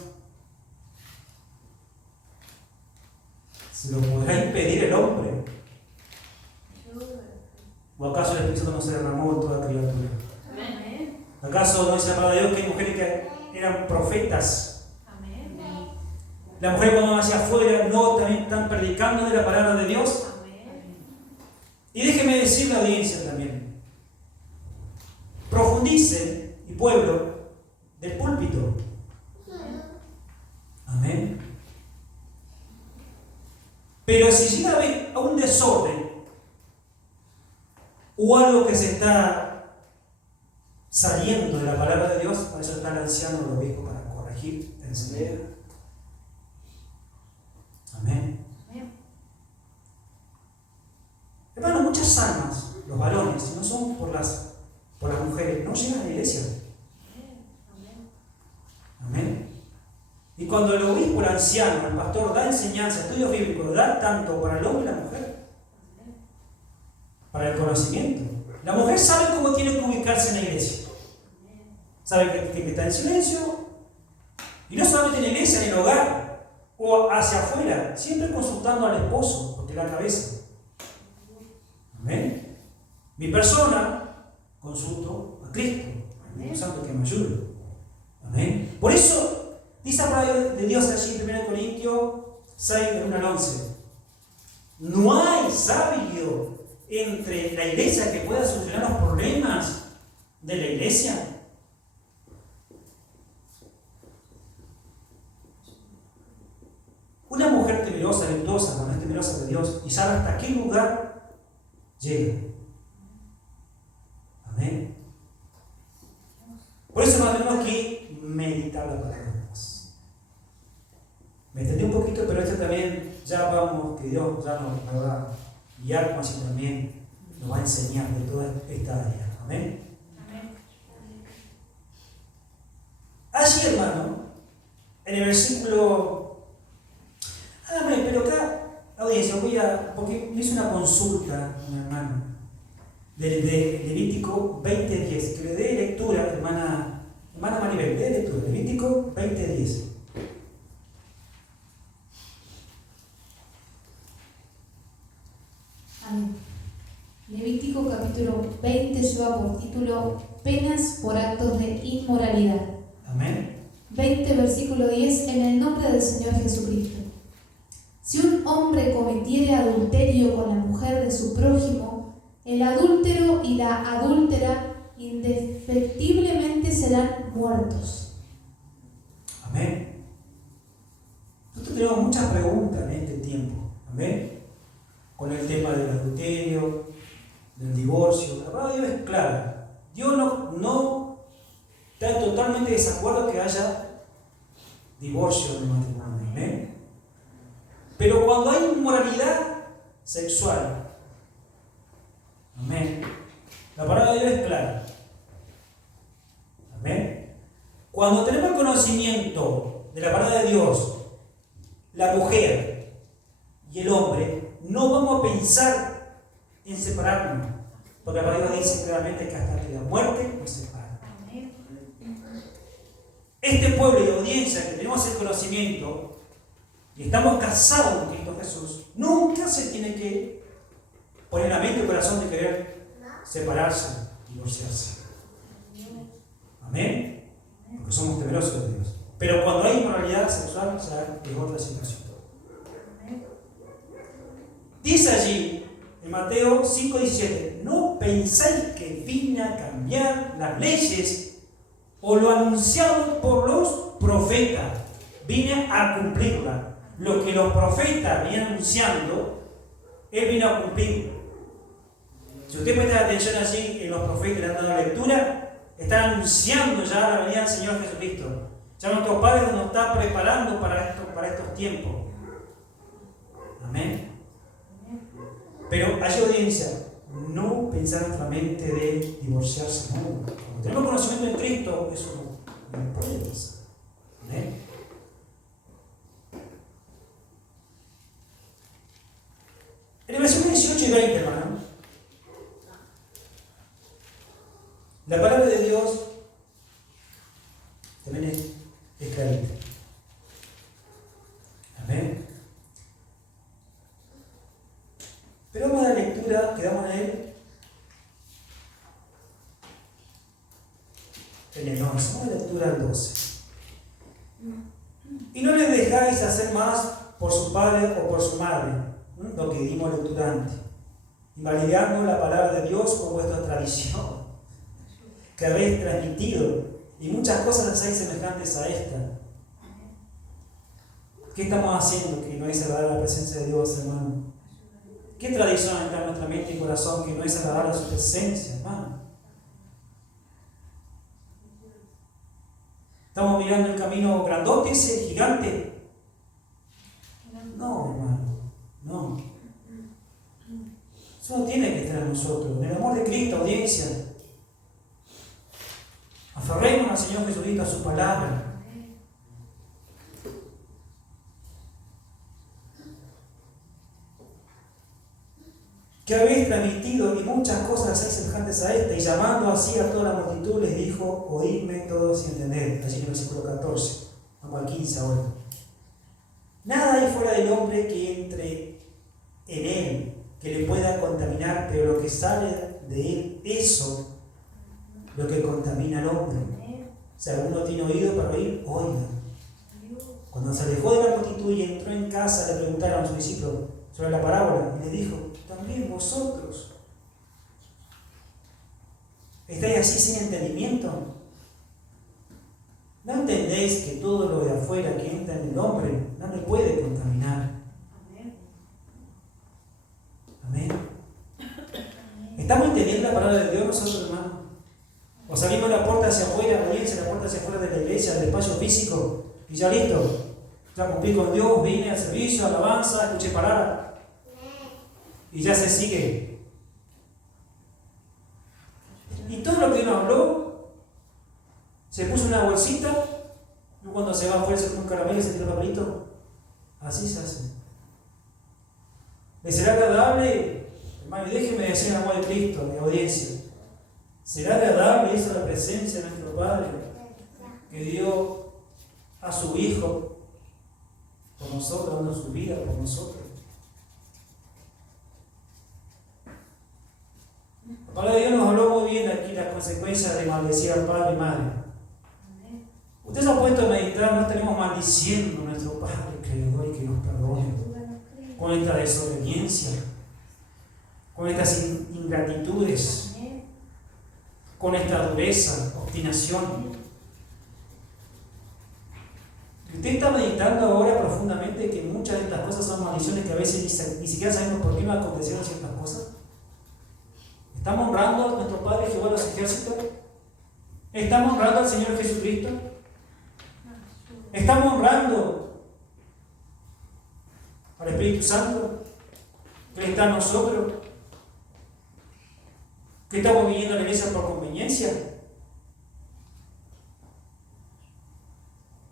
¿se lo podrá impedir el hombre? ¿O acaso el Espíritu Santo no se derramó en toda criatura? Amén. ¿Acaso no dice la palabra de Dios que hay mujeres que eran profetas? Amén. ¿Las mujeres cuando van hacia afuera no también están predicando de la palabra de Dios? Amén. Y déjeme decir la audiencia también. Profundice, y pueblo, del púlpito. Amén. Pero si llega a haber un desorden o algo que se está saliendo de la palabra de Dios, para eso está el anciano o el obispo para corregir, enseñar. Amén. Hermano, muchas almas, los varones, si no son por las mujeres, no llegan a la iglesia. Amén. Y cuando el obispo, el anciano, el pastor da enseñanza, estudios bíblicos, da tanto para el hombre y la mujer, para el conocimiento. La mujer sabe cómo tiene que ubicarse en la iglesia. Sabe que está en silencio. Y no solamente en la iglesia, en el hogar o hacia afuera, siempre consultando al esposo, porque es la cabeza. Amén. Mi persona, consulto a Cristo, al Espíritu Santo que me ayude. Amén. Por eso, dice la palabra de Dios allí en 1 Corintios 6, del 1 al 11. No hay sabio entre la iglesia que pueda solucionar los problemas de la iglesia. Una mujer temerosa, virtuosa, cuando es temerosa de Dios y sabe hasta qué lugar llega. Amén. Por eso hermanos, tenemos que meditar la palabra de Dios. Me entendí un poquito, pero esto también ya vamos, que Dios ya nos va a guiar, como así también nos va a enseñar de toda esta área. Amén. Allí, hermano, en el versículo. Pero acá, audiencia, porque me hizo una consulta, mi hermano, de Levítico 20:10, que le dé lectura, hermana Maribel, dé lectura, Levítico 20:10. Amén. Levítico capítulo 20 lleva por título Penas por actos de inmoralidad. Amén. 20 versículo 10, en el nombre del Señor Jesucristo. Si un hombre cometiere adulterio con la mujer de su prójimo, el adúltero y la adúltera indefectiblemente serán muertos. Amén. Nosotros tenemos muchas preguntas en este tiempo. Amén. Con el tema del adulterio, del divorcio. La palabra de Dios es clara. Dios no está totalmente de desacuerdo que haya divorcio en el matrimonio. Amén. Pero cuando hay inmoralidad sexual, amén, la palabra de Dios es clara. Amén. Cuando tenemos el conocimiento de la palabra de Dios, la mujer y el hombre, no vamos a pensar en separarnos, porque la palabra de Dios dice claramente que hasta que la muerte nos separa. Este pueblo y audiencia que tenemos el conocimiento y estamos casados en Cristo Jesús, nunca se tiene que poner la mente y el corazón de querer separarse, divorciarse. Amén. Porque somos temerosos de Dios. Pero cuando hay inmoralidad sexual, ya es otra situación. Dice allí, en Mateo 5:17, no pensáis que vine a cambiar las leyes o lo anunciado por los profetas. Vine a cumplirla. Lo que los profetas vienen anunciando, Él vino a cumplir. Si usted presta atención allí en los profetas que le han dado lectura, están anunciando ya la venida del Señor Jesucristo. Ya nuestro Padre nos está preparando para estos tiempos. Amén. Pero hay audiencia, no pensar en nuestra mente de divorciarse, no. Cuando tenemos conocimiento en Cristo, eso no puede pasar. Amén. En el versículo 18 y 20, hermano, la palabra de Dios también es clarita. Amén. Pero vamos a la lectura, quedamos en el 11, vamos a la lectura al 12. Y no les dejáis hacer más por su padre o por su madre, lo que dimos lectura antes, invalidando la palabra de Dios con vuestra tradición que habéis transmitido, y muchas cosas las hay semejantes a esta. ¿Qué estamos haciendo que no es agradable la presencia de Dios, hermano? ¿Qué tradición está en nuestra mente y corazón que no es agradable a su presencia, hermano? ¿Estamos mirando el camino grandote, ese gigante? No, hermano, no. Eso no tiene que estar en nosotros. En el amor de Cristo, audiencia, aferrémonos al Señor Jesucristo, a su palabra. que habéis transmitido, y muchas cosas hacéis semejantes a esta, y llamando así a toda la multitud les dijo, oídme todos y entended. Allí en el versículo 14, vamos al 15 ahora. Nada hay fuera del hombre que entre en él, que le pueda contaminar, pero lo que sale de él, eso, lo que contamina al hombre. Si alguno tiene oído para oír, oiga. Cuando se alejó de la multitud y entró en casa, le preguntaron a sus discípulos sobre la parábola, y le dijo, también vosotros estáis así sin entendimiento. ¿No entendéis que todo lo de afuera que entra en el hombre no le puede contaminar? Amén. ¿Estamos entendiendo la palabra de Dios nosotros, hermanos? ¿O salimos de la puerta hacia afuera, la puerta hacia afuera de la iglesia, del espacio físico, y ya listo? Ya cumplí con Dios, vine al servicio, alabanza, escuché palabra, y ya se sigue. Y todo lo que uno habló, se puso una bolsita, y cuando se va afuera se come un caramelo y se tira el papelito. Así se hace. ¿Le será agradable? Hermano, déjeme decir el amor de Cristo, mi audiencia. ¿Será agradable eso, la presencia de nuestro Padre, que dio a su Hijo por nosotros, dando su vida por nosotros? La palabra de Dios nos habló muy bien aquí las consecuencias de maldecir al Padre y Madre. Usted se ha puesto a meditar, no estaremos maldiciendo a nuestro Padre creador y que nos perdone con esta desobediencia, con estas ingratitudes, con esta dureza, obstinación. Usted está meditando ahora profundamente que muchas de estas cosas son maldiciones que a veces ni siquiera sabemos por qué nos acontecieron ciertas cosas. ¿Estamos honrando a nuestro Padre Jehová de los ejércitos? ¿Estamos honrando al Señor Jesucristo? ¿Estamos honrando al Espíritu Santo que está en nosotros? ¿Que estamos viviendo en la iglesia por conveniencia?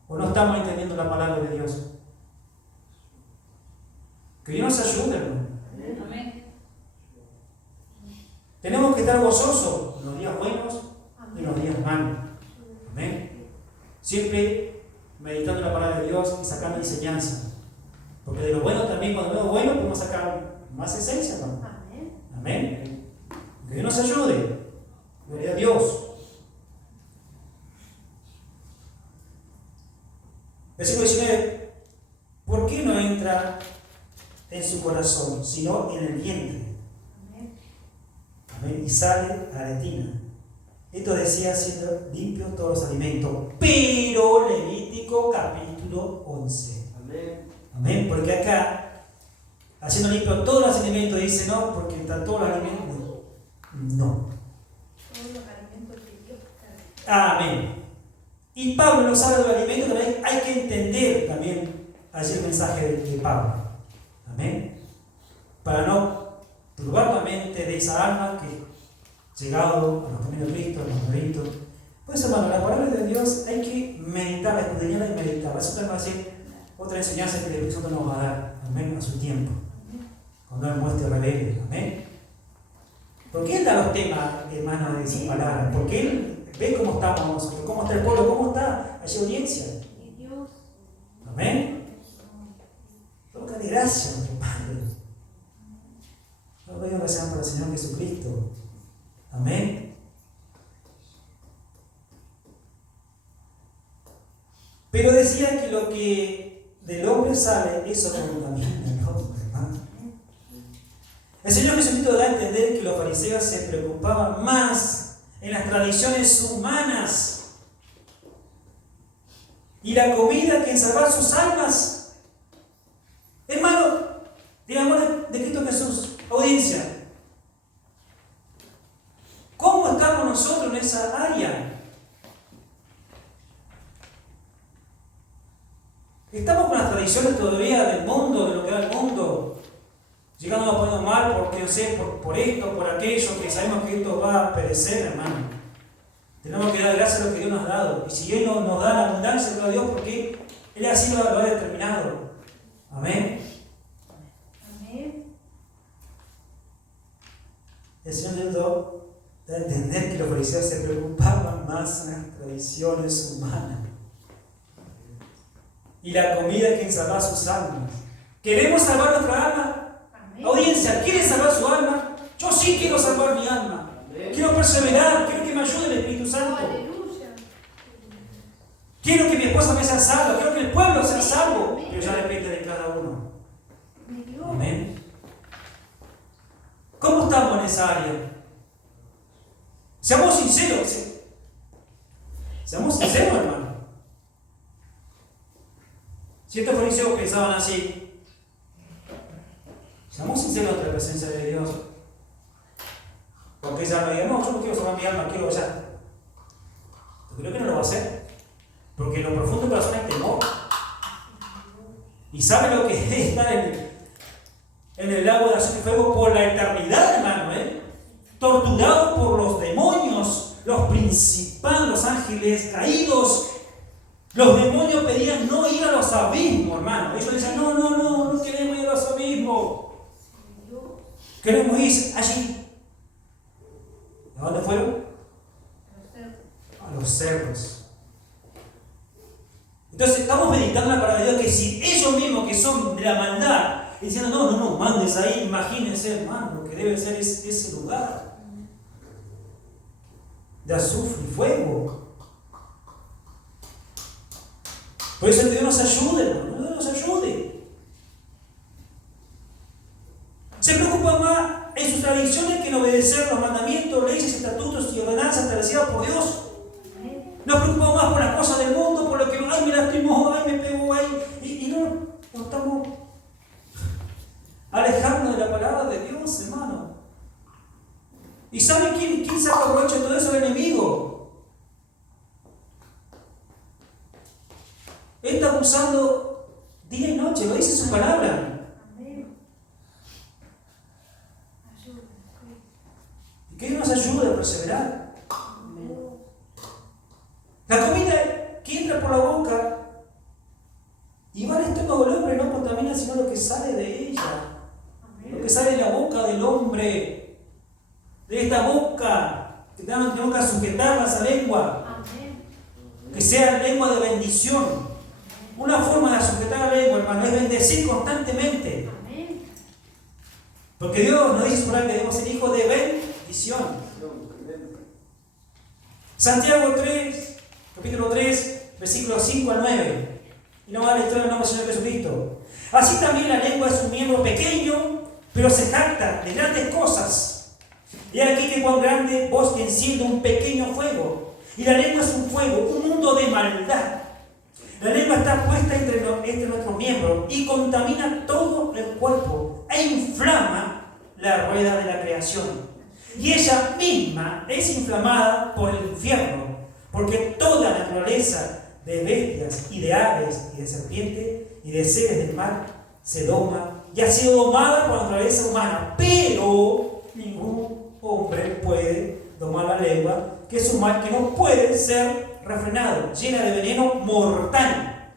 ¿O no estamos entendiendo la palabra de Dios? Que Dios nos ayude, hermano. Amén. Tenemos que estar gozosos en los días buenos y en los días malos. Amén. Siempre meditando la palabra de Dios y sacando enseñanza. Porque de lo bueno también, cuando vemos bueno, podemos sacar más esencia, hermano. Amén. Amén. Que Dios nos ayude. Gloria a Dios. Versículo 19. ¿Por qué no entra en su corazón, sino en el vientre? Amén. Y sale a la retina. Esto decía siendo limpios todos los alimentos. Pero Levítico capítulo 11. Amén. Amén. Porque acá, haciendo limpio todos los alimentos, dice no, porque están todos los alimentos. No. Todos los alimentos que Dios trae. Amén. Y Pablo nos habla del alimento, también hay que entender también allí el mensaje de Pablo. Amén. Para no turbar la mente de esa alma que, llegado a los caminos de Cristo, a los méritos. Pues hermano, la palabra de Dios hay que meditarla, escudriñarla y meditarla. Eso también va a ser otra enseñanza que el Espíritu Santo nos va a dar, amén, a su tiempo. Cuando Él muestre revele, amén. ¿Por qué Él da los temas, hermano, de esa palabra? Porque Él ve cómo estamos nosotros, cómo está el pueblo, cómo está allí audiencia. Amén. Toca de gracia a nuestro Padre. No pedimos que sean para el Señor Jesucristo. Amén. Pero decía que lo que del hombre sale, eso contamina al hombre, hermano. El Señor Jesucristo da a entender que los fariseos se preocupaban más en las tradiciones humanas y la comida que en salvar sus almas. Hermano, digamos de Cristo Jesús, audiencia. ¿Cómo estamos nosotros en esa área? Estamos con las tradiciones todavía del mundo, de lo que da el mundo, llegando a ponernos mal porque yo sé, por esto, por aquello, que sabemos que esto va a perecer, hermano. Tenemos que dar gracias a lo que Dios nos ha dado. Y si Él nos da la abundancia, gloria a Dios, porque Él así lo ha determinado. Amén. Amén. el Señor intentó dar a entender que los fariseos se preocupaban más en las tradiciones humanas y la comida que en salvar sus almas. ¿Queremos salvar nuestra alma? Amén. Audiencia, ¿quiere salvar su alma? Yo sí quiero salvar mi alma. Quiero perseverar, quiero que me ayude el Espíritu Santo. Aleluya. Quiero que mi esposa me sea salva, quiero que el pueblo sea salvo. Pero ya depende de cada uno. Mi Dios. Amén. ¿Cómo estamos en esa área? Seamos sinceros. Seamos sinceros, hermano. Si estos fariseos pensaban así, seamos sinceros ante la presencia de Dios. Porque ella me diga, no, yo no quiero salvar mi alma, quiero allá. Yo creo que no lo va a hacer. Porque en lo profundo del corazón hay temor. Y sabe lo que es estar en el lago de azufre y fuego por la eternidad, hermano, torturado por los demonios, los principados, los ángeles caídos. Los demonios pedían no ir a los abismos, hermano. Ellos decían, no queremos ir a los abismos. Queremos ir allí. ¿A dónde fueron? A los cerros. Entonces estamos meditando la palabra de Dios, que si ellos mismos que son de la maldad, diciendo, no, mandes ahí, imagínense, hermano, lo que debe ser ese lugar de azufre y fuego. Por eso Dios nos ayude, hermano, Dios nos ayude. Se preocupa más en sus tradiciones que en obedecer los mandamientos, leyes, estatutos y ordenanzas establecidas por Dios. Nos preocupamos más por las cosas del mundo, por lo que, ay, me lastimó, ay, me pegó, ay, y no estamos alejando de la palabra de Dios, hermano. ¿Y saben quién saca provecho de todo eso? El enemigo. Él está abusando día y noche, lo dice su palabra. Amén. Ayuda. Y que Dios nos ayude a perseverar. Amén. La comida que entra por la boca y va al estómago del hombre no contamina sino lo que sale de ella. Lo que sale de la boca del hombre, de esta boca, que tenemos que sujetarla a esa lengua, Amén. que sea lengua de bendición. Una forma de sujetar la lengua, hermano, es bendecir constantemente. Amén. Porque Dios nos dice por ahí que debemos ser hijos de bendición. Santiago 3, capítulo 3, versículos 5 al 9. Y no va a dar la historia del nombre del Señor Jesucristo. Así también la lengua es un miembro pequeño, pero se jacta de grandes cosas. Y aquí que cuán grande voz que enciende un pequeño fuego. Y la lengua es un fuego, un mundo de maldad. La lengua está puesta entre nuestros miembros y contamina todo el cuerpo e inflama la rueda de la creación. Y ella misma es inflamada por el infierno, porque toda naturaleza de bestias y de aves y de serpientes y de seres del mar se doma y ha sido domada por la naturaleza humana, pero ningún hombre puede domar la lengua, que es un mal que no puede ser refrenado, llena de veneno mortal.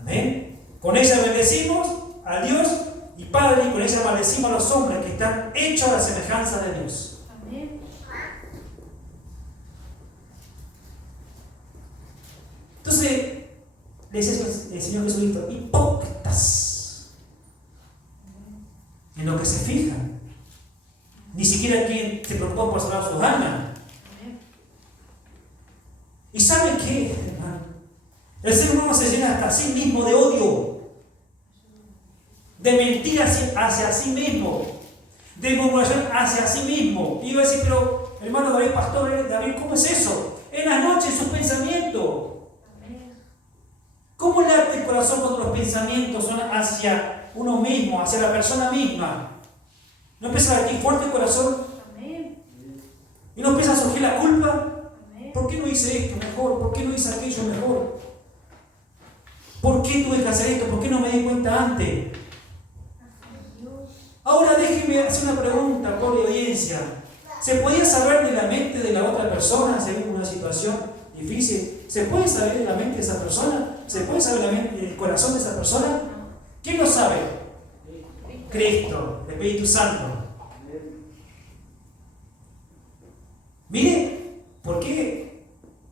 Amén. Con ella bendecimos a Dios y Padre, y con ella maldecimos a los hombres que están hechos a la semejanza de Dios. Amén. Entonces, le dice el Señor Jesucristo, hipócritas, en lo que se fijan. Ni siquiera quien se preocupa por salvar sus almas. ¿Y saben qué, hermano? El ser humano se llena hasta sí mismo de odio, de mentir hacia sí mismo, de murmuración hacia sí mismo. Y yo decir, pero hermano David, pastor David, ¿cómo es eso? En las noches sus pensamientos. ¿Cómo late el corazón cuando los pensamientos son hacia uno mismo, hacia la persona misma? ¿No empieza a latir fuerte el corazón? Amén. ¿Y no empieza a surgir la culpa? Amén. ¿Por qué no hice esto mejor? ¿Por qué no hice aquello mejor? ¿Por qué tuve que hacer esto? ¿Por qué no me di cuenta antes? Ahora déjenme hacer una pregunta, pobre audiencia. ¿Se podía saber de la mente de la otra persona según una situación difícil? ¿Se puede saber de la mente de esa persona? ¿Se puede saber el corazón de esa persona? ¿Quién lo sabe? Cristo, el Espíritu Santo. Mire, ¿por qué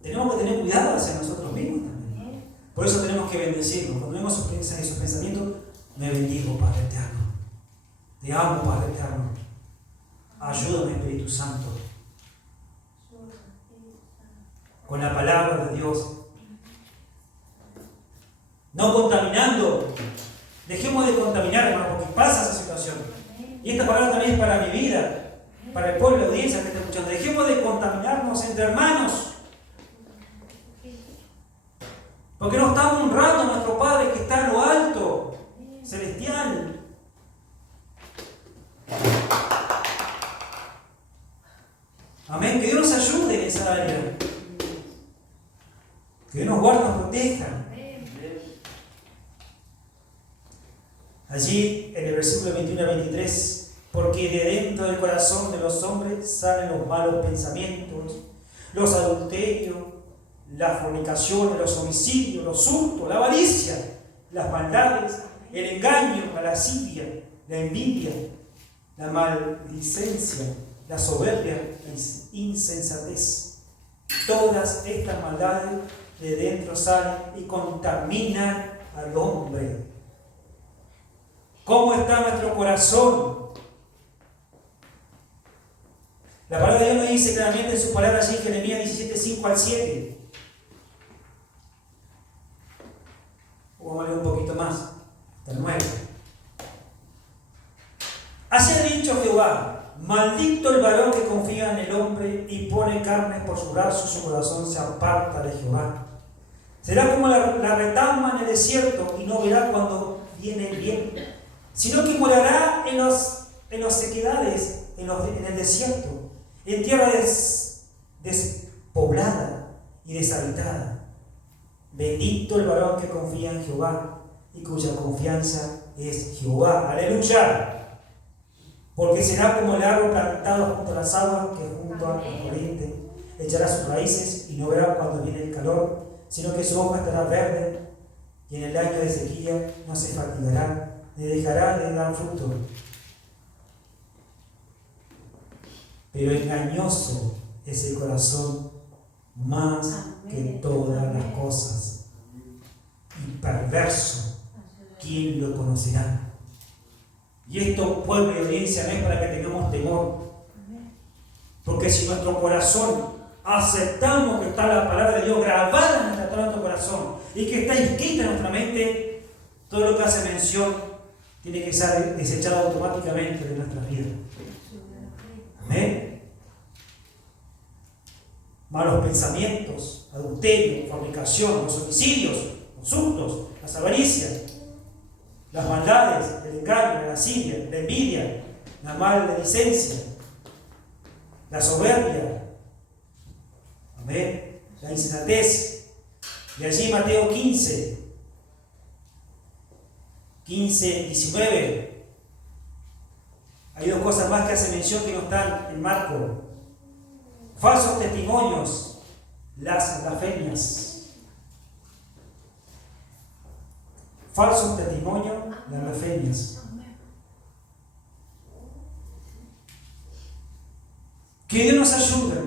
tenemos que tener cuidado hacia nosotros mismos también? Por eso tenemos que bendecirnos. Cuando vemos esos pensamientos, me bendigo, Padre eterno. Te amo, Padre eterno. Ayúdame, Espíritu Santo. Con la palabra de Dios. No contaminando. Dejemos de contaminar, hermano, porque pasa esa situación. Y esta palabra también es para mi vida, para el pueblo de audiencia que está escuchando. Dejemos de contaminarnos entre hermanos. Porque no estamos honrando a nuestro Padre que está en lo alto, celestial. Amén. Que Dios nos ayude en esa área. Que Dios nos guarde y nos proteja. Allí en el versículo 21 al 23, porque de dentro del corazón de los hombres salen los malos pensamientos, los adulterios, las fornicaciones, los homicidios, los hurtos, la avaricia, las maldades, el engaño, la lascivia, la envidia, la maldicencia, la soberbia, la insensatez. Todas estas maldades de dentro salen y contaminan al hombre. ¿Cómo está nuestro corazón? La palabra de Dios nos dice claramente en su palabra allí en Jeremías 17, 5 al 7. Vamos a leer un poquito más, hasta el 9. Así ha dicho Jehová: maldito el varón que confía en el hombre y pone carne por su brazo, su corazón se aparta de Jehová. Será como la retama en el desierto y no verá cuando viene el bien, sino que morará en las sequedades, en el desierto, en tierra despoblada y deshabitada. Bendito el varón que confía en Jehová y cuya confianza es Jehová. ¡Aleluya! Porque será como el árbol plantado junto a las aguas, que junto a la corriente echará sus raíces y no verá cuando viene el calor, sino que su hoja estará verde y en el año de sequía no se fatigará ni dejará de dar fruto. Pero engañoso es el corazón más que todas las cosas, y perverso, ¿quién lo conocerá? Y esto, pueblo y audiencia, no es para que tengamos temor, porque si nuestro corazón aceptamos que está la palabra de Dios grabada en nuestro corazón y que está inscrita en nuestra mente, todo lo que hace mención tiene que ser desechado automáticamente de nuestra vida. Amén. Malos pensamientos, adulterio, fornicación, los homicidios, los hurtos, las avaricias, las maldades, el engaño, la lascivia, la envidia, la maledicencia, la soberbia, amén, la insensatez. Y allí Mateo 15, 19, hay dos cosas más que hace mención que no están en Marco. Falsos testimonios, las blasfemias. Falsos testimonios, las blasfemias. Que Dios nos ayude,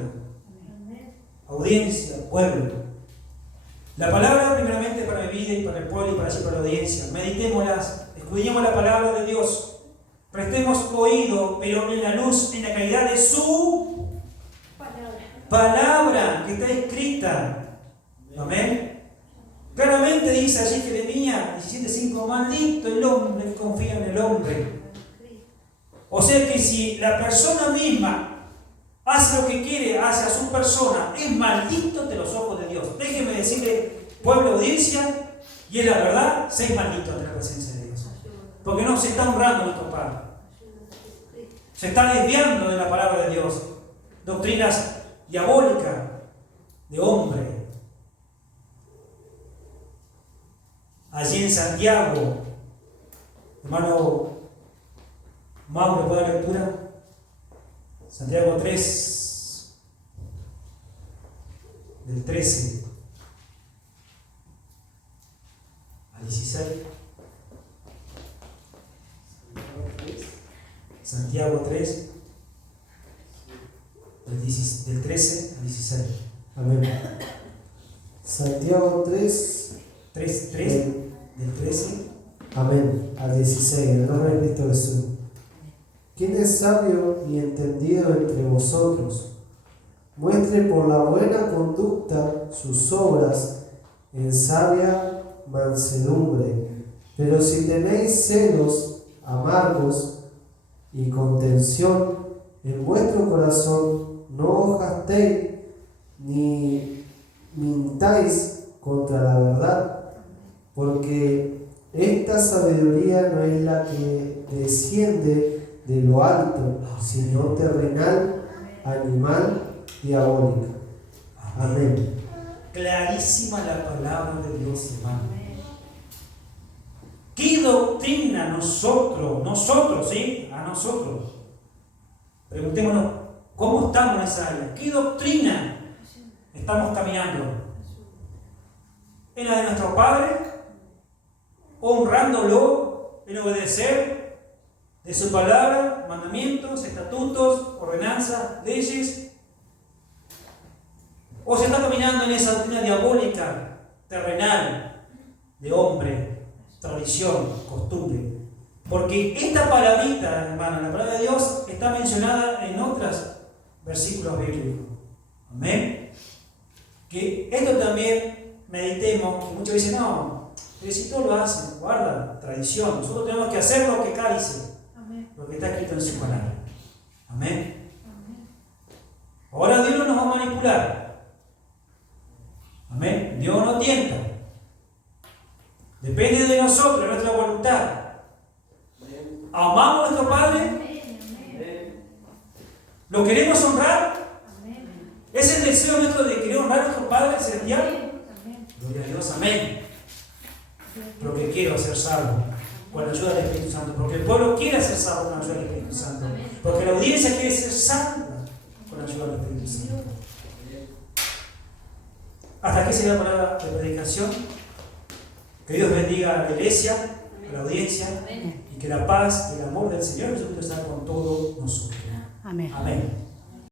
audiencia, pueblo. La palabra primeramente para mi vida y para el pueblo y para la audiencia. Meditémoslas, escudriñemos la palabra de Dios. Prestemos oído, pero en la luz, en la calidad de su palabra que está escrita. Amén. Claramente dice allí Jeremías 17:5: maldito el hombre que confía en el hombre. O sea que si la persona misma hace lo que quiere hacia su persona, es maldito ante los ojos de Dios. Déjeme decirle, pueblo, audiencia, y es la verdad, sé maldito ante la presencia de Dios. Porque no se está honrando a nuestro Padre. Se está desviando de la palabra de Dios. Doctrinas diabólicas de hombre. Allí en Santiago, hermano Mauro, ¿puede dar lectura? Santiago 3, del 13 al 16. Santiago 3, del 13 13 al 16. Amén. Santiago 3, 3, del 13. amén, al 16, en el nombre de Cristo Jesús. ¿Quién es sabio y entendido entre vosotros? Muestre por la buena conducta sus obras en sabia mansedumbre. Pero si tenéis celos amargos y contención en vuestro corazón, no os gastéis ni mintáis contra la verdad, porque esta sabiduría no es la que desciende de lo alto, sino terrenal, animal, diabólica. Amén. Clarísima la palabra de Dios, hermano. ¿Qué doctrina nosotros, ¿sí? A nosotros? Preguntémonos, ¿cómo estamos en esa área? ¿Qué doctrina estamos caminando? ¿En la de nuestro Padre? ¿Honrándolo en obedecer de su palabra, mandamientos, estatutos, ordenanzas, leyes? ¿O se está caminando en esa doctrina diabólica, terrenal, de hombre, tradición, costumbre? Porque esta palabrita, hermano, la palabra de Dios está mencionada en otros versículos bíblicos. Amén. Que esto también meditemos, que muchos dicen, no, pero si todos lo hacen, guarda, tradición. Nosotros tenemos que hacer lo que acá dice, lo que está escrito en su palabra. Amén. Ahora Dios no nos va a manipular. Amén. Dios no tienta. Depende de nosotros, de nuestra voluntad. ¿Amamos a nuestro Padre? ¿Lo queremos honrar? ¿Es el deseo nuestro de querer honrar a nuestro Padre celestial? Gloria a Dios, amén. Porque quiero ser salvo con la ayuda del Espíritu Santo. Porque el pueblo quiere ser salvo con la ayuda del Espíritu Santo. Porque la audiencia quiere ser salva con la ayuda del Espíritu Santo. Hasta aquí sería la palabra de predicación. Que Dios bendiga a la iglesia, a la audiencia, y que la paz y el amor del Señor Jesucristo está con todos nosotros. Amén. Amén.